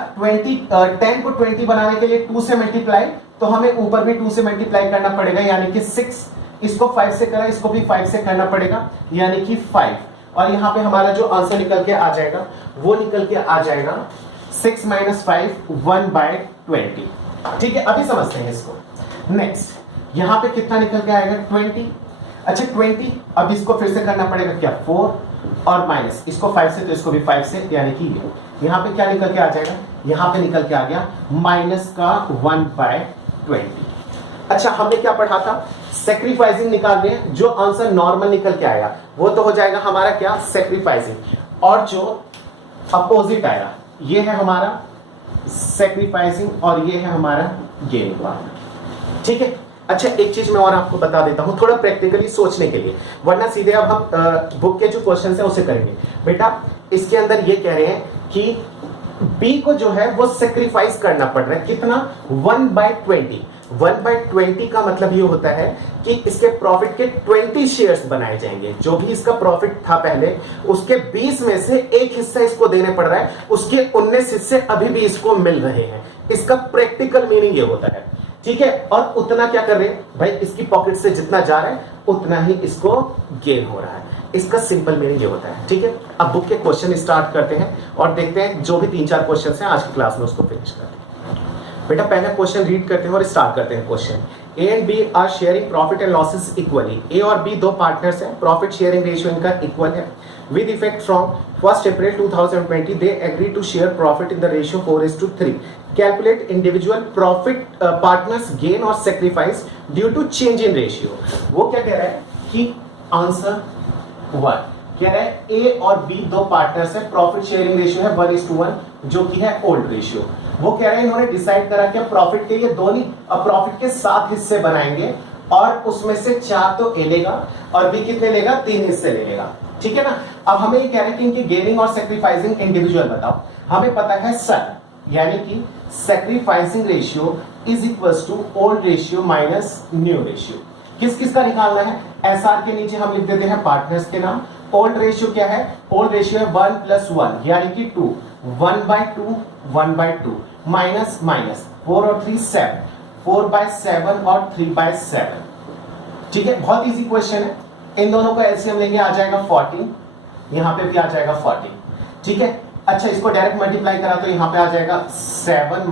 10 को 20 बनाने के लिए 2 से मल्टीप्लाई, तो हमें ऊपर भी 2 से मल्टीप्लाई करना पड़ेगा, यानी कि 6। इसको 5 से करा, इसको भी 5 से करना पड़ेगा, यानी कि 5। और यहाँ पे हमारा जो आंसर निकल के आ जाएगा वो निकल के आ जाएगा 6 - 5 1/20। ठीक है। अभी समझते हैं इसको। नेक्स्ट यहाँ पे कितना निकल के आएगा, 20। अच्छा 20, अब इसको फिर से करना पड़ेगा क्या, 4 और माइनस, इसको 5 से तो इसको भी 5 से, यानी कि ये यहाँ पे क्या निकल के आ जाएगा, यहाँ पे निकल के आ गया माइनस का 1/20। अच्छा, हमने क्या पढ़ा था, सैक्रिफाइसिंग निकाल दें, जो आंसर नॉर्मल निकल के आएगा वो तो हो जाएगा हमारा क्या, सैक्रिफाइसिंग, और जो अपोजिट आएगा ये है हमारा सैक्रिफाइसिंग और ये है हमारा गेन पार्ट। ठीक है। अच्छा, एक चीज मैं और आपको बता देता हूं, थोड़ा प्रैक्टिकली सोचने के लिए, वरना सीधे अब हम बुक के जो क्वेश्चन है उसे करेंगे। बेटा इसके अंदर ये कह रहे हैं कि बी को जो है वो सेक्रीफाइस करना पड़ रहा है, कितना, 1/20। 1/20 का मतलब ये होता है कि इसके प्रॉफिट के 20 शेयर्स बनाए जाएंगे। जो भी इसका प्रॉफिट था पहले, उसके 20 में से एक हिस्सा इसको देने पड़ रहा है, उसके 19 हिस्से अभी भी इसको मिल रहे हैं। इसका प्रैक्टिकल मीनिंग ये होता है। ठीक है। और उतना क्या कर रहे हैं भाई, इसकी पॉकेट से जितना जा रहा है उतना ही इसको गेन हो रहा है। इसका सिंपल मीनिंग ये होता है। ठीक है। अब बुक के क्वेश्चन स्टार्ट करते हैं और देखते हैं जो भी 3-4 क्वेश्चन हैं आज की क्लास में उसको फिनिश करते हैं। बेटा पहला क्वेश्चन रीड करते हैं और स्टार्ट करते हैं। Question, A and B are sharing profit and losses equally. A और बी दो पार्टनर्स हैं, प्रॉफिट शेयरिंग रेशियो इनका इक्वल है। With effect from 1 April 2020 they agree to share profit in the ratio 4:3। Calculate individual profit partners gain और sacrifice due to change in ratio. वो क्या कह रहा है कि आंसर 1 कह रहा है ए और बी दो पार्टनर्स है, प्रॉफिट शेयरिंग रेशियो है 1:1 जो कि है ओल्ड रेशियो। वो कह रहे हैं इन्होंने डिसाइड करा कि प्रॉफिट के ये दो नहीं, अब प्रॉफिट के 7 हिस्से बनाएंगे और उसमें से 4 तो ए लेगा और बी कितने लेगा, 3 हिस्से ले लेगा। ठीक है ना। अब हमें ये कह रहे हैं कि इनकी गेनिंग और सेक्रीफाइसिंग इंडिविजुअल बताओ। हमें पता है सर, यानी कि sacrificing ratio is equals to old ratio minus new ratio. किस किस का निकालना है, एसआर के नीचे हम लिख देते हैं पार्टनर्स के नाम ओल्ड रेशियो क्या है? ओल्ड रेशियो है 1 + 1 यानी कि 2, 1/2 1/2 माइनस माइनस 4 और 3 7, 4/7 और 3/7। ठीक है, बहुत इजी क्वेश्चन है। इन दोनों को एलसीएम लेंगे, आ जाएगा 14, यहां पे भी आ जाएगा 14। ठीक है, अच्छा इसको डायरेक्ट मल्टीप्लाई करा तो यहां पे आ जाएगा 7 -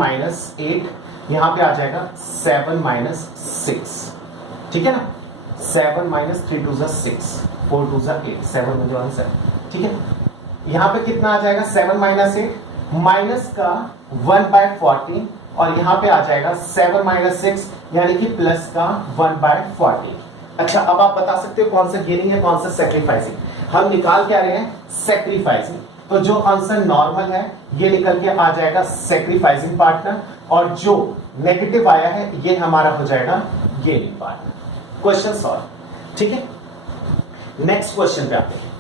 8, यहां पे आ जाएगा 7 - 6। ठीक है ना, 7 - 3 2 6, 4 2 8, 7 × 1 7। ठीक है, यहां पे कितना आ जाएगा? 7 - 8 माइनस का 1/14 और यहां पे आ जाएगा 7 - 6 यानी कि प्लस का 1/14। अच्छा, अब आप बता सकते हो कौन सा गेनिंग है, कौन सा सैक्रिफाइसिंग? हम निकाल क्या रहे हैं? सैक्रिफाइसिंग। तो जो आंसर नॉर्मल है ये निकल के आ जाएगा सैक्रिफाइसिंग पार्टनर, और जो नेगेटिव आया है ये हमारा हो जाएगा गेनिंग पार्टनर। Question solve. ठीक है, नेक्स्ट क्वेश्चन पे आते हैं।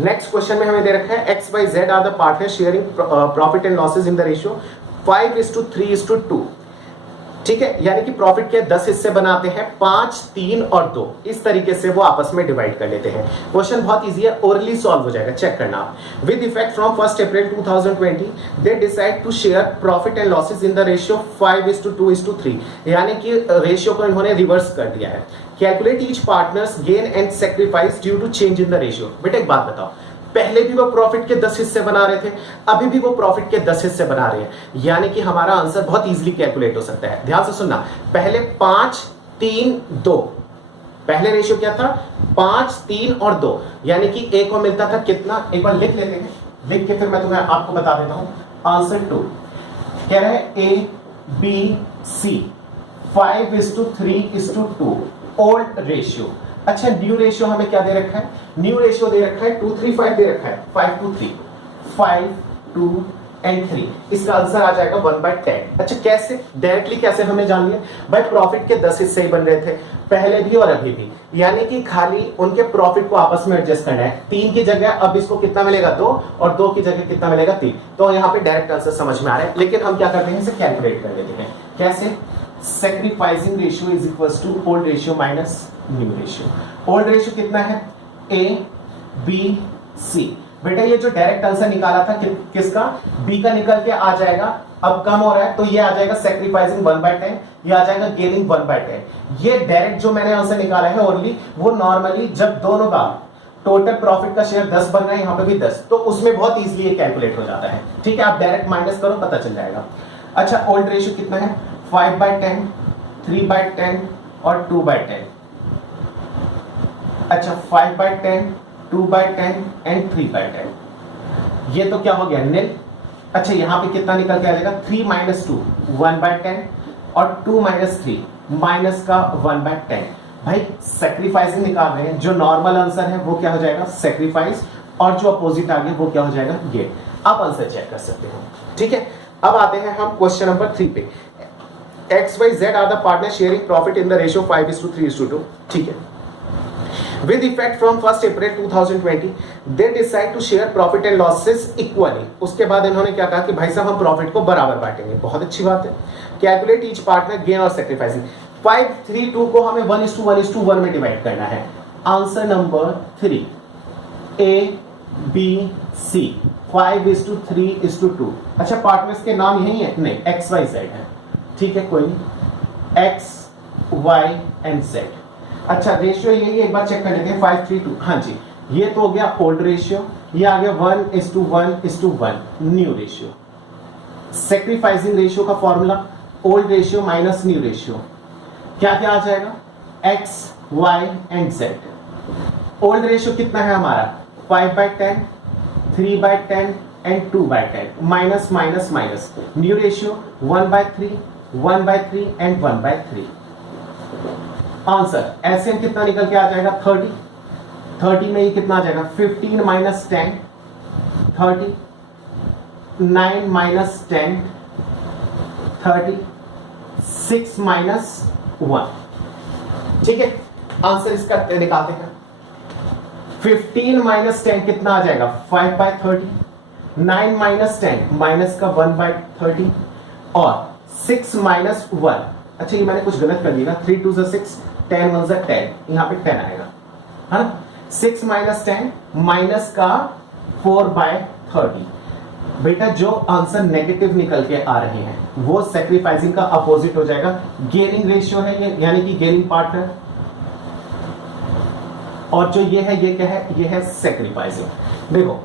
नेक्स्ट क्वेश्चन में हमें दे रखा है X Y Z are the partner sharing profit and losses in the ratio 5:3:2। ठीक है, यानी कि प्रॉफिट के 10 हिस्से बनाते हैं, 5, 3 और 2, इस तरीके से वो आपस में डिवाइड कर लेते हैं। क्वेश्चन बहुत इजी है, ओरली सॉल्व हो जाएगा, चेक करना आप। With effect from 1 April 2020 they decide to share profit and losses in the ratio 5:2:3, यानी कि रेशियो को इन्होंने रिवर्स कर दिया है। Calculate each partners gain and sacrifice due to change in the ratio. बेटा एक बात बताओ, पहले भी वो प्रॉफिट के 10 हिस्से बना रहे थे, अभी भी वो प्रॉफिट के 10 हिस्से बना रहे हैं, यानी कि हमारा आंसर बहुत इजीली कैलकुलेट हो सकता है। ध्यान से सुनना, पहले 5 3 2, पहले रेशियो क्या था? 5 3 और 2, यानी कि ए को मिलता था कितना? एक बार लिख लेते हैं, लिख के फिर मैं तुम्हें आपको बता देता हूं। आंसर 2 कह रहे हैं A B C 5:3:2 old ratio. अच्छा, न्यू रेशियो हमें क्या दे रखा है? न्यू रेशियो दे रखा है 2 3 5 दे रखा है, 5 2 3, 5 2 एंड 3। इसका आंसर आ जाएगा 1/10। अच्छा, कैसे? डायरेक्टली कैसे हमने जान लिया? भाई प्रॉफिट के 10 हिस्से ही बन रहे थे पहले भी और अभी भी, यानी कि खाली उनके प्रॉफिट को आपस में एडजस्ट करना है। 3 की जगह अब इसको कितना मिलेगा? 2, और 2 की जगह कितना मिलेगा? 3। तो यहाँ पे डायरेक्ट आंसर समझ में आ रहा है, लेकिन हम क्या करते हैं, इसे कैलकुलेट कर लेते हैं। कैसे? Sacrificing ratio is equals to old ratio minus new ratio. Old ratio कितना है? A B C. बेटा ये जो डायरेक्ट आंसर निकाला था किसका? बी का निकल के आ जाएगा, अब कम हो रहा है तो ये आ जाएगा सैक्रिफाइसिंग 1/10, ये आ जाएगा गेनिंग 1/10। ये डायरेक्ट जो मैंने आंसर निकाला है ओनली, वो नॉर्मली जब दोनों का टोटल प्रॉफिट का शेयर 10 बन रहा है, यहां पे भी 10, तो उसमें बहुत इजीली ये कैलकुलेट हो जाता है। ठीक है, आप डायरेक्ट माइनस करो, पता चल जाएगा। अच्छा, ओल्ड रेशियो कितना है? 5/10, 3/10 और 2/10। अच्छा, 5/10, 2/10 एंड 3/10। ये तो क्या हो गया? नील। अच्छा, यहां पे कितना निकल के आ जाएगा? 3 - 2 1/10 और 2 - 3 माइनस का 1/10। भाई सैक्रिफाइसिंग निकाल रहे हैं, जो नॉर्मल आंसर है वो क्या हो जाएगा? सैक्रिफाइस, और जो अपोजिट आ गया वो क्या हो जाएगा? गेन। आप आंसर चेक कर सकते हो। ठीक है, अब आते हैं हम क्वेश्चन नंबर 3 पे। X Y Z are the partner sharing profit in the ratio 5:3:2। ठीक है, with effect from 1 April 2020 they decide to share profit and losses equally। उसके बाद इन्होंने क्या कहा कि भाई साहब हम प्रॉफिट को बराबर बांटेंगे। बहुत अच्छी बात है। कैलकुलेट ईच पार्टनर गेन और सैक्रिफाइसिंग। 5:3:2 को हमें 1:1:1 में डिवाइड करना है। Answer number 3 A B C 5:3:2। अच्छा, पार्टनर्स के नाम यही है? नहीं, एक्स वाई जेड है। ठीक है, कोई नहीं, एक्स वाई एंड जेड। अच्छा, रेशियो यही है, एक बार चेक कर लेते हैं। 5:3:2, हाँ जी, ये तो हो गया ओल्ड रेशियो, ये आ गया 1:1:1 न्यू रेशियो। सैक्रिफाइसिंग रेशियो का formula old ratio minus new ratio, क्या क्या आ जाएगा? X Y and Z. ओल्ड रेशियो कितना है हमारा? 5/10, 3/10 and 2/10, minus minus minus. New ratio 1/3, 1/3 and 1/3। Answer LCM कितना निकल के आ जाएगा? 30। 30 में ये कितना आ जाएगा? 15 - 10 30, 9 - 10 30, 6 - 1। ठीक है, आंसर इसका निकालते हैं। 15 - 10 कितना आ जाएगा? 5/30, 9 - 10 माइनस का 1/30 और 6 - 1। अच्छा, ये मैंने कुछ गलत कर दिया, 3 2 6, 10 1 10, यहाँ पे 10 आएगा, हाँ। 6 माइनस 10 माइनस का 4/30। बेटा जो आंसर नेगेटिव निकल के आ रहे हैं वो सेक्रीफाइसिंग का अपोजिट हो जाएगा। गेनिंग रेशियो है ये, यानी कि गेनिंग पार्टनर, और जो ये है ये क्या है, ये है सेक्रीफाइसिंग। देखो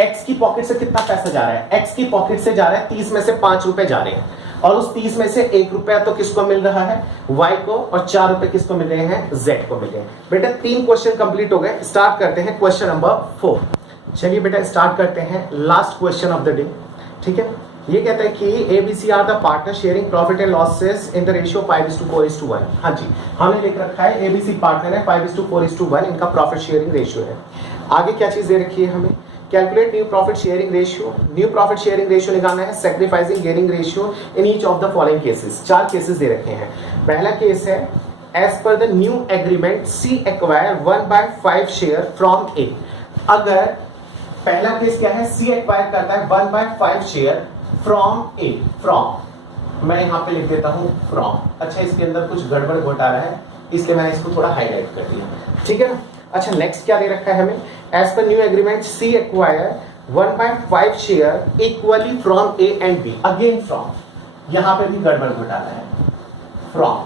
एक्स की पॉकेट से कितना पैसा जा रहा है, एक्स की पॉकेट से जा रहा है 30 में से 5 रुपए जा रहे हैं, और उस 30 में से 1 रुपया तो किसको मिल रहा है, वाई को, और 4 रुपए किसको मिल रहे हैं, जेड को मिल रहे हैं। बेटा 3 क्वेश्चन कंप्लीट हो गए। स्टार्ट करते हैं क्वेश्चन नंबर 4। चलिए बेटा स्टार्ट करते हैं last question of the day. ठीक है, ये कहता है कि ABC are the partner sharing profit and losses in the ratio 5:4:1। हाँ जी, हमने लिख रखा है ABC पार्टनर है, 5:4:1 इनका प्रॉफिट शेयरिंग रेशियो है। आगे क्या चीज दे रखी है हमें, calculate new profit sharing ratio. New profit sharing ratio निकालना है, sacrificing gaining ratio in each of the following cases. 4 cases दे रखे हैं। पहला केस है as per the new agreement C acquire 1/5 share from A। अगर पहला केस क्या है, C एक्वायर करता है 1/5 शेयर फ्रॉम A, फ्रॉम, मैं यहां पे लिख देता हूं फ्रॉम। अच्छा, इसके अंदर कुछ गड़बड़ घोटाला है इसलिए मैंने इसको थोड़ा हाईलाइट कर दिया, ठीक है ना। अच्छा, नेक्स्ट क्या दे रखा है हमें, as per new agreement C acquire 1/5 share equally from A and B। Again from, यहां पे भी गड़बड़ घोटाला है, फ्रॉम,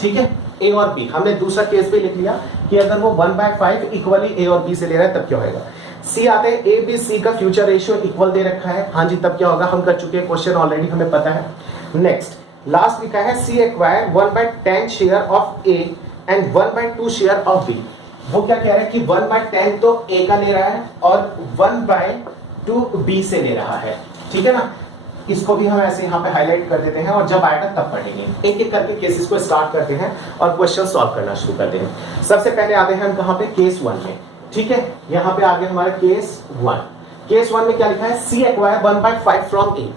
ठीक है। A और B, हमने दूसरा केस भी लिख लिया कि अगर वो 1/5 इक्वली A और B से ले रहा है तब क्या होगा। C आते हैं, A B C का फ्यूचर रेशियो इक्वल दे रखा है, हाँ जी, तब क्या होगा, हम कर चुके हैं क्वेश्चन ऑलरेडी, हमें पता है। नेक्स्ट लास्ट लिखा है C acquire 1/10 share of A and 1/2 share of B। वो क्या कह रहा है कि 1/10 तो A का ले रहा है और 1/2 B से ले रहा है, ठीक है ना। इसको भी हम ऐसे यहाँ पे हाईलाइट कर देते हैं और जब आएगा तब पढ़ेंगे। एक एक करके केसेस को स्टार्ट करते हैं और क्वेश्चन सॉल्व करना शुरू करते हैं। सबसे पहले आते हैं हम कहाँ पे, केस 1 में, ठीक है। यहाँ पे आगे हमारा केस 1। केस 1 में क्या लिखा है, C एक्वायर 1/5 फ्रॉम A।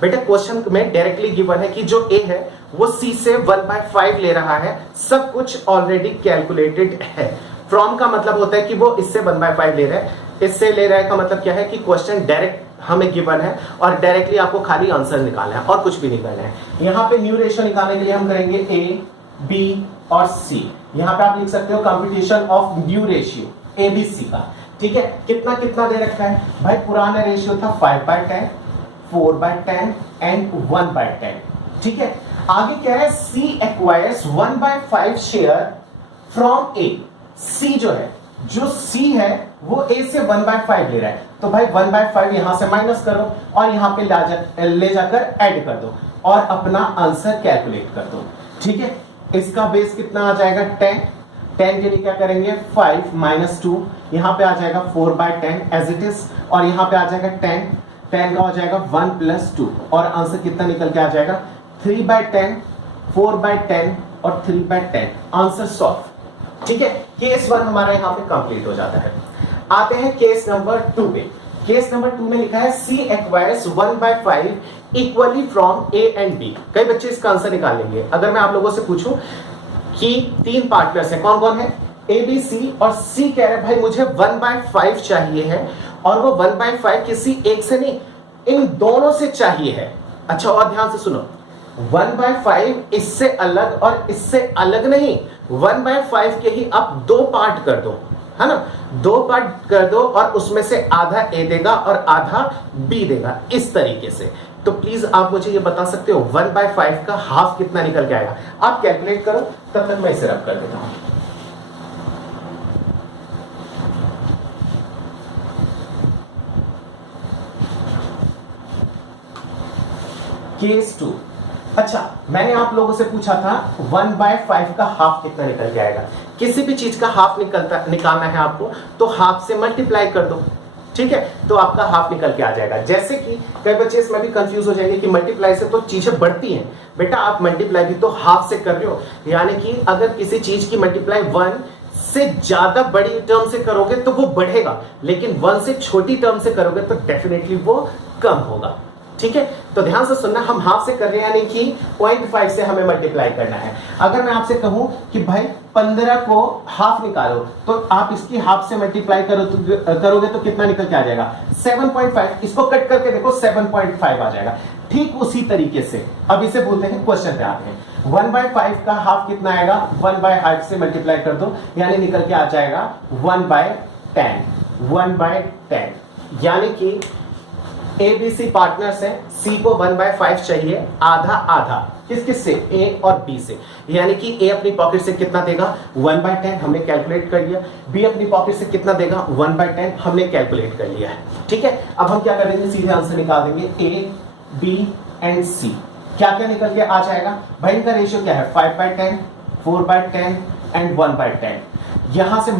बेटा क्वेश्चन में डायरेक्टली गिवन है कि जो A है वो C से 1/5 ले रहा है, सब कुछ ऑलरेडी कैलकुलेटेड है। फ्रॉम का मतलब होता है कि वो इससे 1/5 ले रहा है, इससे ले रहा है का मतलब क्या है कि क्वेश्चन डायरेक्ट हमें गिवन है और डायरेक्टली आपको खाली आंसर निकालना है और कुछ भी नहीं करना है। यहाँ पे न्यू रेशियो निकालने के लिए हम करेंगे A, B और C। यहाँ पे आप लिख सकते हो computation of new ratio ABC का, ठीक है। कितना कितना दे रखा है भाई, पुराना रेशियो था 5/10, 4/10 एंड 1/10, ठीक है। आगे क्या है, C acquires 1/5 share from A। C जो है, जो C है वो A से 1/5 ले रहा है, तो भाई 1/5 यहां से माइनस करो और यहां पे ले जाकर ऐड कर दो और अपना आंसर कैलकुलेट कर दो, ठीक है। इसका बेस कितना आ जाएगा, 10 के लिए क्या करेंगे, 5 - 2, यहां पे आ जाएगा 4/10 एज इट इज, और यहां पे आ जाएगा 10 का हो जाएगा 1 + 2, और आंसर कितना निकल के आ जाएगा, 3/10, 4/10 और 3/10। आंसर सॉल्व, ठीक है। केस 1 हमारा यहां पे कंप्लीट हो जाता है। आते हैं केस नंबर 2 पे। केस नंबर 2 में लिखा है C acquires 1/5 equally from A and B। कई बच्चे इसका आंसर निकाल लेंगे। अगर मैं आप लोगों से पूछूं कि 3 पार्टनर्स हैं, कौन कौन है, A B C, और C कह रहे हैं भाई मुझे 1/5 चाहिए है, और वो 1/5 किसी एक से नहीं, इन दोनों से चाहिए है। अच्छा, और ध्यान से सुनो, 1/5 इससे अलग और इससे अलग नहीं, 1/5 के ही आप 2 पार्ट कर दो, है ना, 2 पार्ट कर दो और उसमें से आधा A देगा और आधा B देगा, इस तरीके से। तो प्लीज आप मुझे ये बता सकते हो 1/5 का हाफ कितना निकल के आएगा, आप कैलकुलेट करो, तब तक मैं इसे रब कर देता हूं। केस 2। अच्छा, मैंने आप लोगों से पूछा था 1/5 का हाफ कितना निकल के आएगा। किसी भी चीज का हाफ निकालना है आपको, तो हाफ से मल्टीप्लाई कर दो, ठीक है, तो आपका हाफ निकल के आ जाएगा। जैसे कि कई बच्चे इसमें भी कंफ्यूज हो जाएंगे कि मल्टीप्लाई से तो चीजें बढ़ती हैं। बेटा आप मल्टीप्लाई भी तो हाफ से कर रहे हो, यानी कि अगर किसी चीज की मल्टीप्लाई 1 से ज्यादा बड़ी टर्म से करोगे तो वो बढ़ेगा, लेकिन 1 से छोटी टर्म से करोगे तो डेफिनेटली वो कम होगा, ठीक है। तो ध्यान से सुनना, हम हाफ से कर रहे हैं, यानी कि 0.5 से हमें मल्टीप्लाई करना है। अगर मैं आपसे कहूं कि भाई 15 को हाफ निकालो, तो आप इसकी हाफ से मल्टीप्लाई करोगे तो कितना निकल के आ जाएगा, 7.5। इसको कट करके देखो, 7.5 आ जाएगा। ठीक उसी तरीके से अब इसे बोलते हैं, क्वेश्चन पे आते हैं। 1/5 का हाफ कितना आएगा, 1/5 से मल्टीप्लाई कर दो, यानी निकल के आ जाएगा 1/10, 1/10। यानी कि ABC पार्टनर्स हैं, C को 1/5 चाहिए, आधा आधा किस किस से, A और B से। यानी कि A अपनी पॉकेट से कितना देगा, 1/10 हमने कैलकुलेट कर लिया, B अपनी पॉकेट से कितना देगा, 1/10 हमने कैलकुलेट कर लिया है। ठीक है, अब हम क्या करेंगे, सीधे आंसर निकाल देंगे, A, B एंड C क्या क्या निकल के आ जाएगा भाई। इनका रेशियो क्या है, 5/10, 4/10 एंड 1/10। यहां से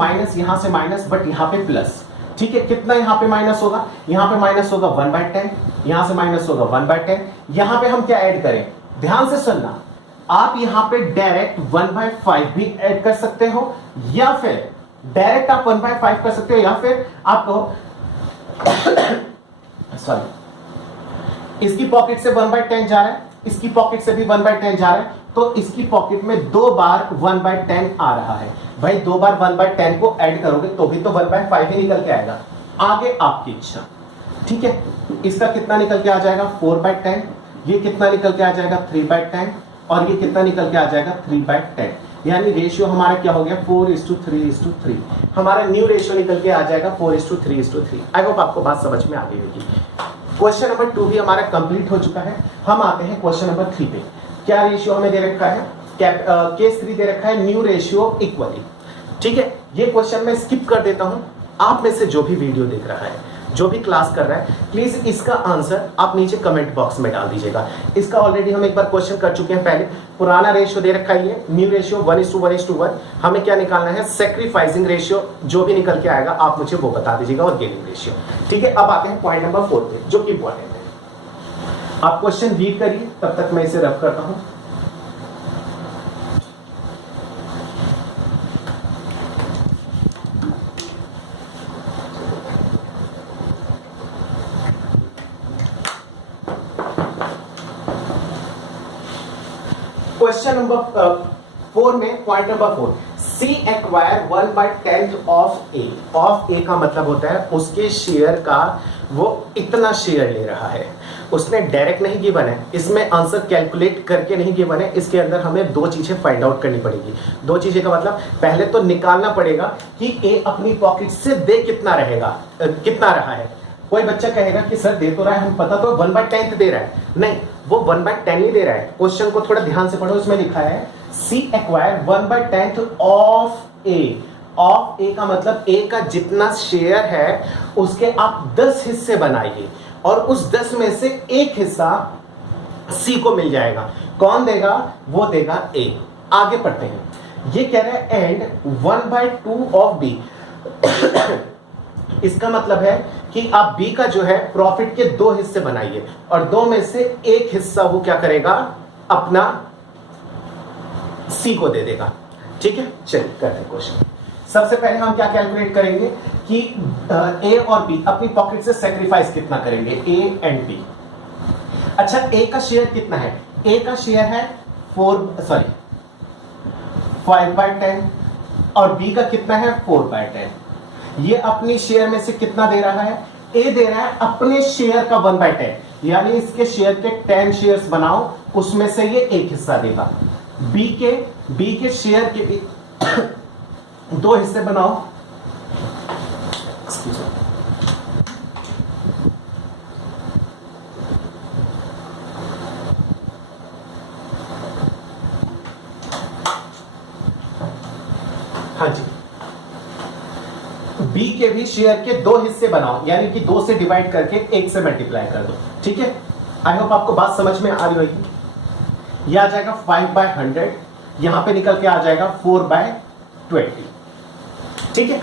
माइनस, बट यहां पे प्लस। ठीक है, कितना यहां पे माइनस होगा, यहां पे माइनस होगा 1/10, यहां से माइनस होगा 1/10। यहां पे हम क्या ऐड करें, ध्यान से सुनना, आप यहां पे डायरेक्ट 1/5 भी ऐड कर सकते हो, या फिर डायरेक्ट आप 1/5 कर सकते हो, या फिर आप कहो सॉरी, इसकी पॉकेट से 1/10 जा रहा है, इसकी पॉकेट से भी 1/10 जा रहा है, तो इसकी पॉकेट में 2 बार 1/10 आ रहा है। भाई 2 बार 1/10 को ऐड करोगे तो भी तो 1/5 ही निकल के आएगा, आगे आपकी इच्छा। ठीक है, इसका कितना निकल के आ जाएगा, 4/10, ये कितना निकल के आ जाएगा, 3/10, और ये कितना निकल के आ जाएगा, 3/10। यानी रेशियो हमारा क्या हो गया, 4:3:3। हमारा न्यू रेशियो निकल के आ जाएगा 4:3:3। आई होप आपको बात समझ में आ गई होगी। क्वेश्चन नंबर 2 भी हमारा कंप्लीट हो चुका है। हम आते हैं क्वेश्चन नंबर 3 पे। क्या रेशियो हमें दे रखा है, केस 3 दे रखा है, न्यू रेशियो इक्वली। ठीक है, ये क्वेश्चन मैं स्किप कर देता हूं। आप में से जो भी वीडियो देख रहा है, जो भी क्लास कर रहा है, प्लीज इसका आंसर आप नीचे कमेंट बॉक्स में डाल दीजिएगा। इसका ऑलरेडी हम एक बार क्वेश्चन कर चुके हैं पहले। पुराना रेशियो दे रखा है, ये न्यू रेशियो 1:1:1। हमें क्या निकालना है, सेक्रीफाइसिंग रेशियो। जो भी निकल के आएगा आप मुझे वो बता दीजिएगा, और गेनिंग रेशियो। ठीक है, अब आते हैं पॉइंट नंबर 4 पे, जो कि इंपॉर्टेंट है। आप क्वेश्चन रीड करिए, तब तक मैं इसे रब करता हूं। क्वेश्चन नंबर 4 में point number 4, C acquire 1/10 of A। Of A का मतलब होता है उसके शेयर का वो इतना शेयर ले रहा है। उसने डायरेक्ट नहीं गिवन है, इसमें आंसर कैलकुलेट करके नहीं गिवन है। इसके अंदर हमें 2 चीजें फाइंड आउट करनी पड़ेगी। 2 चीजें का मतलब, पहले तो निकालना पड़ेगा कि A अपनी पॉकेट से दे कितना रहा है। कोई बच्चा कहेगा कि सर दे तो रहा है, हम पता तो 1/10 दे रहा है। नहीं, वो 1/10 नहीं दे रहा है। क्वेश्चन को थोड़ा ध्यान से पढ़ो, इसमें लिखा है C acquire 1/10 of A। Of A का मतलब A का जितना शेयर है उसके आप 10 हिस्से बनाइए, और उस 10 में से एक हिस्सा C को मिल जाएगा। कौन देगा, वो देगा A। आगे पढ़ते हैं, ये कह रहा है एंड 1/2 ऑफ B। इसका मतलब है कि आप B का जो है प्रॉफिट के 2 हिस्से बनाइए, और 2 में से एक हिस्सा वो क्या करेगा, अपना C को दे देगा। ठीक है, चलिए करते हैं क्वेश्चन। सबसे पहले हम क्या कैलकुलेट करेंगे कि A और B अपनी पॉकेट से सेक्रीफाइस कितना करेंगे, A एंड B। अच्छा, A का शेयर कितना है, A का शेयर है 5/10, और B का कितना है 4/10। ये अपनी शेयर में से कितना दे रहा है, A दे रहा है अपने शेयर का 1/10, यानी इसके शेयर के 10 शेयर्स बनाओ, उसमें से ये एक हिस्सा देगा। B के शेयर के भी 2 हिस्से बनाओ। हाँ जी, B के भी शेयर के 2 हिस्से बनाओ, यानी कि 2 से डिवाइड करके 1 से मल्टीप्लाई कर दो। ठीक है, आई होप आपको बात समझ में आ रही होगी। यह आ जाएगा 5/100, यहां पे निकल के आ जाएगा 4/20। ठीक है,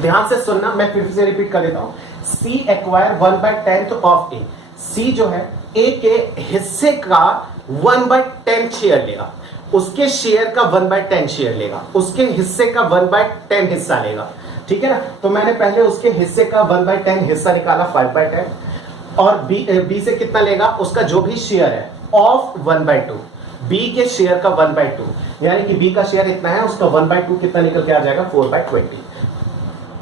ध्यान से सुनना, मैं फिर से रिपीट कर देता हूं। C acquire 1/10 of A। C जो है A के हिस्से का 1/10 शेयर लेगा, उसके शेयर का 1/10 शेयर लेगा, उसके हिस्से का 1/10 हिस्सा लेगा। ठीक है ना, तो मैंने पहले उसके हिस्से का 1/10 हिस्सा निकाला 5/10, और B से कितना लेगा, उसका जो भी शेयर है ऑफ 1/2, B के शेयर का 1/2, यानी कि B का शेयर इतना है, उसका 1/2 कितना निकल के आ जाएगा 4/20।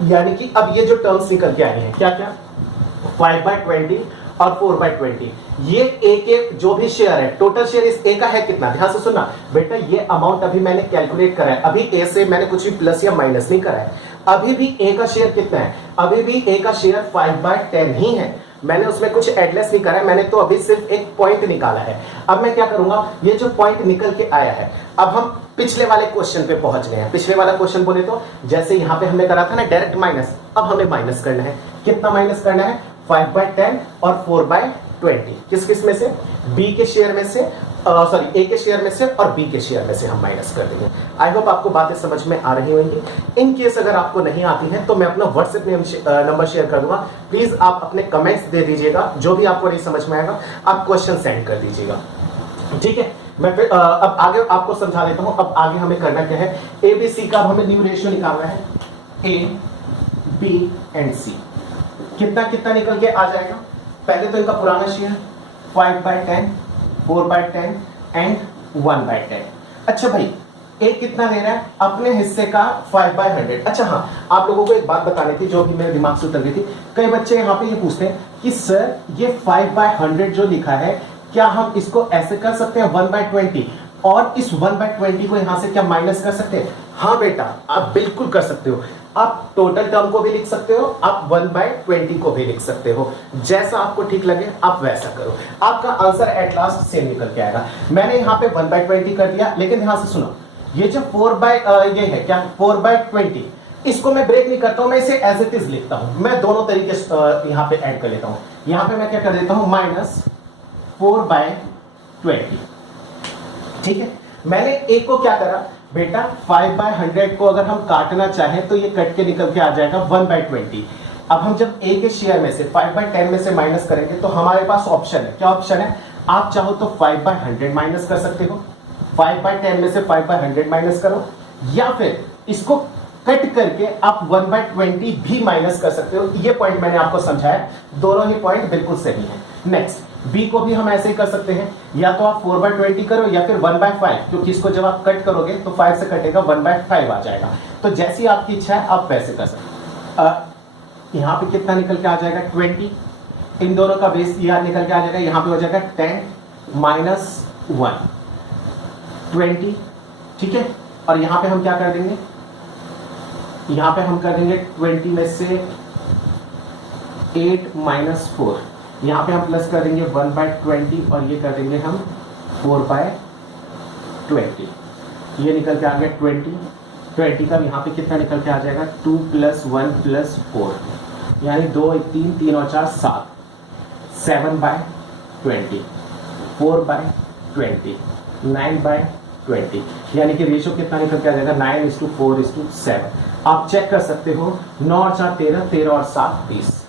यानी कि अब ये जो टर्म्स निकल के आए हैं क्या क्या, 5/20 और 4/20। ये ए के जो भी शेयर है, टोटल शेयर इस ए का है कितना, ध्यान से सुनना बेटा, ये अमाउंट अभी मैंने कैलकुलेट करा है, अभी ए से मैंने कुछ भी प्लस या माइनस नहीं करा है। अभी भी ए का शेयर कितना है, अभी भी ए का शेयर 5/10 ही है, मैंने उसमें कुछ एडलेस नहीं करा है, मैंने तो अभी सिर्फ एक पॉइंट निकाला है। अब मैं क्या करूंगा, ये जो पॉइंट निकल के आया है, अब हम पिछले वाले क्वेश्चन पे पहुंच गए हैं। पिछले वाला क्वेश्चन बोले तो जैसे यहां पे हमने करा था ना डायरेक्ट माइनस, अब हमें माइनस करना है। कितना माइनस करना है, 5/10 और 4/20। किस किस में से, बी के शेयर में से, सॉरी ए के शेयर में से और बी के शेयर में से हम माइनस कर देंगे। आई होप आपको बातें समझ में आ रही होंगी। इन केस अगर आपको नहीं आती है तो मैं अपना व्हाट्सएप नंबर शेयर कर दूंगा, प्लीज आप अपने कमेंट्स दे दीजिएगा, जो भी आपको नहीं समझ में आएगा आप क्वेश्चन सेंड कर दीजिएगा, ठीक है। मैं फिर अब आगे आपको समझा देता हूं। अब आगे हमें करना क्या है, ए बी सी का हमें न्यू रेशियो निकालना है, ए बी एंड सी कितना कितना निकल के आ जाएगा। पहले तो इनका पुराना शेयर 5/10, 4/10 एंड 1/10। अच्छा भाई ए कितना दे रहा है, अपने हिस्से का 5/100। अच्छा हाँ, आप लोगों को एक बात बतानी थी जो भी मेरे दिमाग से उतर गई थी। कई बच्चे यहाँ पे ये पूछते हैं कि सर ये 5/100 जो लिखा है, क्या हम इसको ऐसे कर सकते हैं 1/20 और इस 1/20 को यहां से क्या माइनस कर सकते हैं। हाँ बेटा, आप बिल्कुल कर सकते हो। आप टोटल टर्म को भी लिख सकते हो, आप 1/20 को भी लिख सकते हो, जैसा आपको ठीक लगे आप वैसा करो, आपका आंसर एट लास्ट सेम निकल के आएगा। मैंने यहाँ पे 1/20 कर दिया, लेकिन ध्यान से सुनो, ये जो ये है क्या 4/20, इसको मैं ब्रेक नहीं करता हूं, मैं इसे एज इट इज लिखता हूं। मैं दोनों तरीके यहाँ पे ऐड कर लेता हूं। यहाँ पे मैं क्या कर देता हूं, -4/20, ठीक है। मैंने एक को क्या करा बेटा, 5/100 को अगर हम काटना चाहें तो ये कट के निकल के आ जाएगा 1/20। अब हम जब ए के शेयर में से 5/10 में से माइनस करेंगे तो हमारे पास ऑप्शन है, क्या ऑप्शन है, आप चाहो तो 5/100 माइनस कर सकते हो, 5/10 में से 5/100 माइनस करो, या फिर इसको कट करके आप 1/20 भी माइनस कर सकते हो। ये पॉइंट मैंने आपको समझाया, दोनों ही पॉइंट बिल्कुल सही है। नेक्स्ट बी को भी हम ऐसे ही कर सकते हैं, या तो आप 4/20 करो या फिर 1/5, क्योंकि इसको जब आप कट करोगे तो 5 से कटेगा 1/5 आ जाएगा। तो जैसी आपकी इच्छा है आप वैसे कर सकते। यहाँ पे कितना निकल के आ जाएगा 20, इन दोनों का बेस यहाँ निकल के आ जाएगा, यहाँ पे हो जाएगा 10 - 1 20, ठीक है। और यहाँ पे हम क्या कर देंगे, यहाँ पे हम कर देंगे 20 में से 8 - 4, यहाँ पे हम प्लस कर देंगे 1/20 और ये कर देंगे हम 4/20। ये निकल के आ गया 20 का यहाँ पे कितना निकल के आ जाएगा 2 + 1 + 4, यानी 2 3 3 और 4 7, 7/20, 4/20, 9/20, यानी कि रेशियो कितना निकल के आ जाएगा 9:4:7। आप चेक कर सकते हो, 9 और 4 13, 13 और 7 20।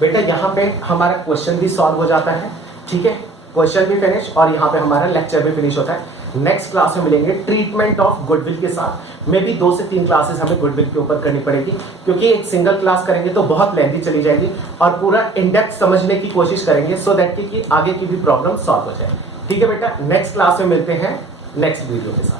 बेटा यहाँ पे हमारा क्वेश्चन भी सॉल्व हो जाता है, ठीक है, क्वेश्चन भी फिनिश और यहाँ पे हमारा लेक्चर भी फिनिश होता है। नेक्स्ट क्लास में मिलेंगे ट्रीटमेंट ऑफ गुडविल के साथ। मे भी 2 से 3 क्लासेस हमें गुडविल के ऊपर करनी पड़ेगी, क्योंकि एक सिंगल क्लास करेंगे तो बहुत लेंथी चली जाएगी और पूरा इन डेप्थ समझने की कोशिश करेंगे, सो दैट कि आगे की भी प्रॉब्लम सॉल्व हो जाए। ठीक है बेटा, नेक्स्ट क्लास में मिलते हैं नेक्स्ट वीडियो के साथ।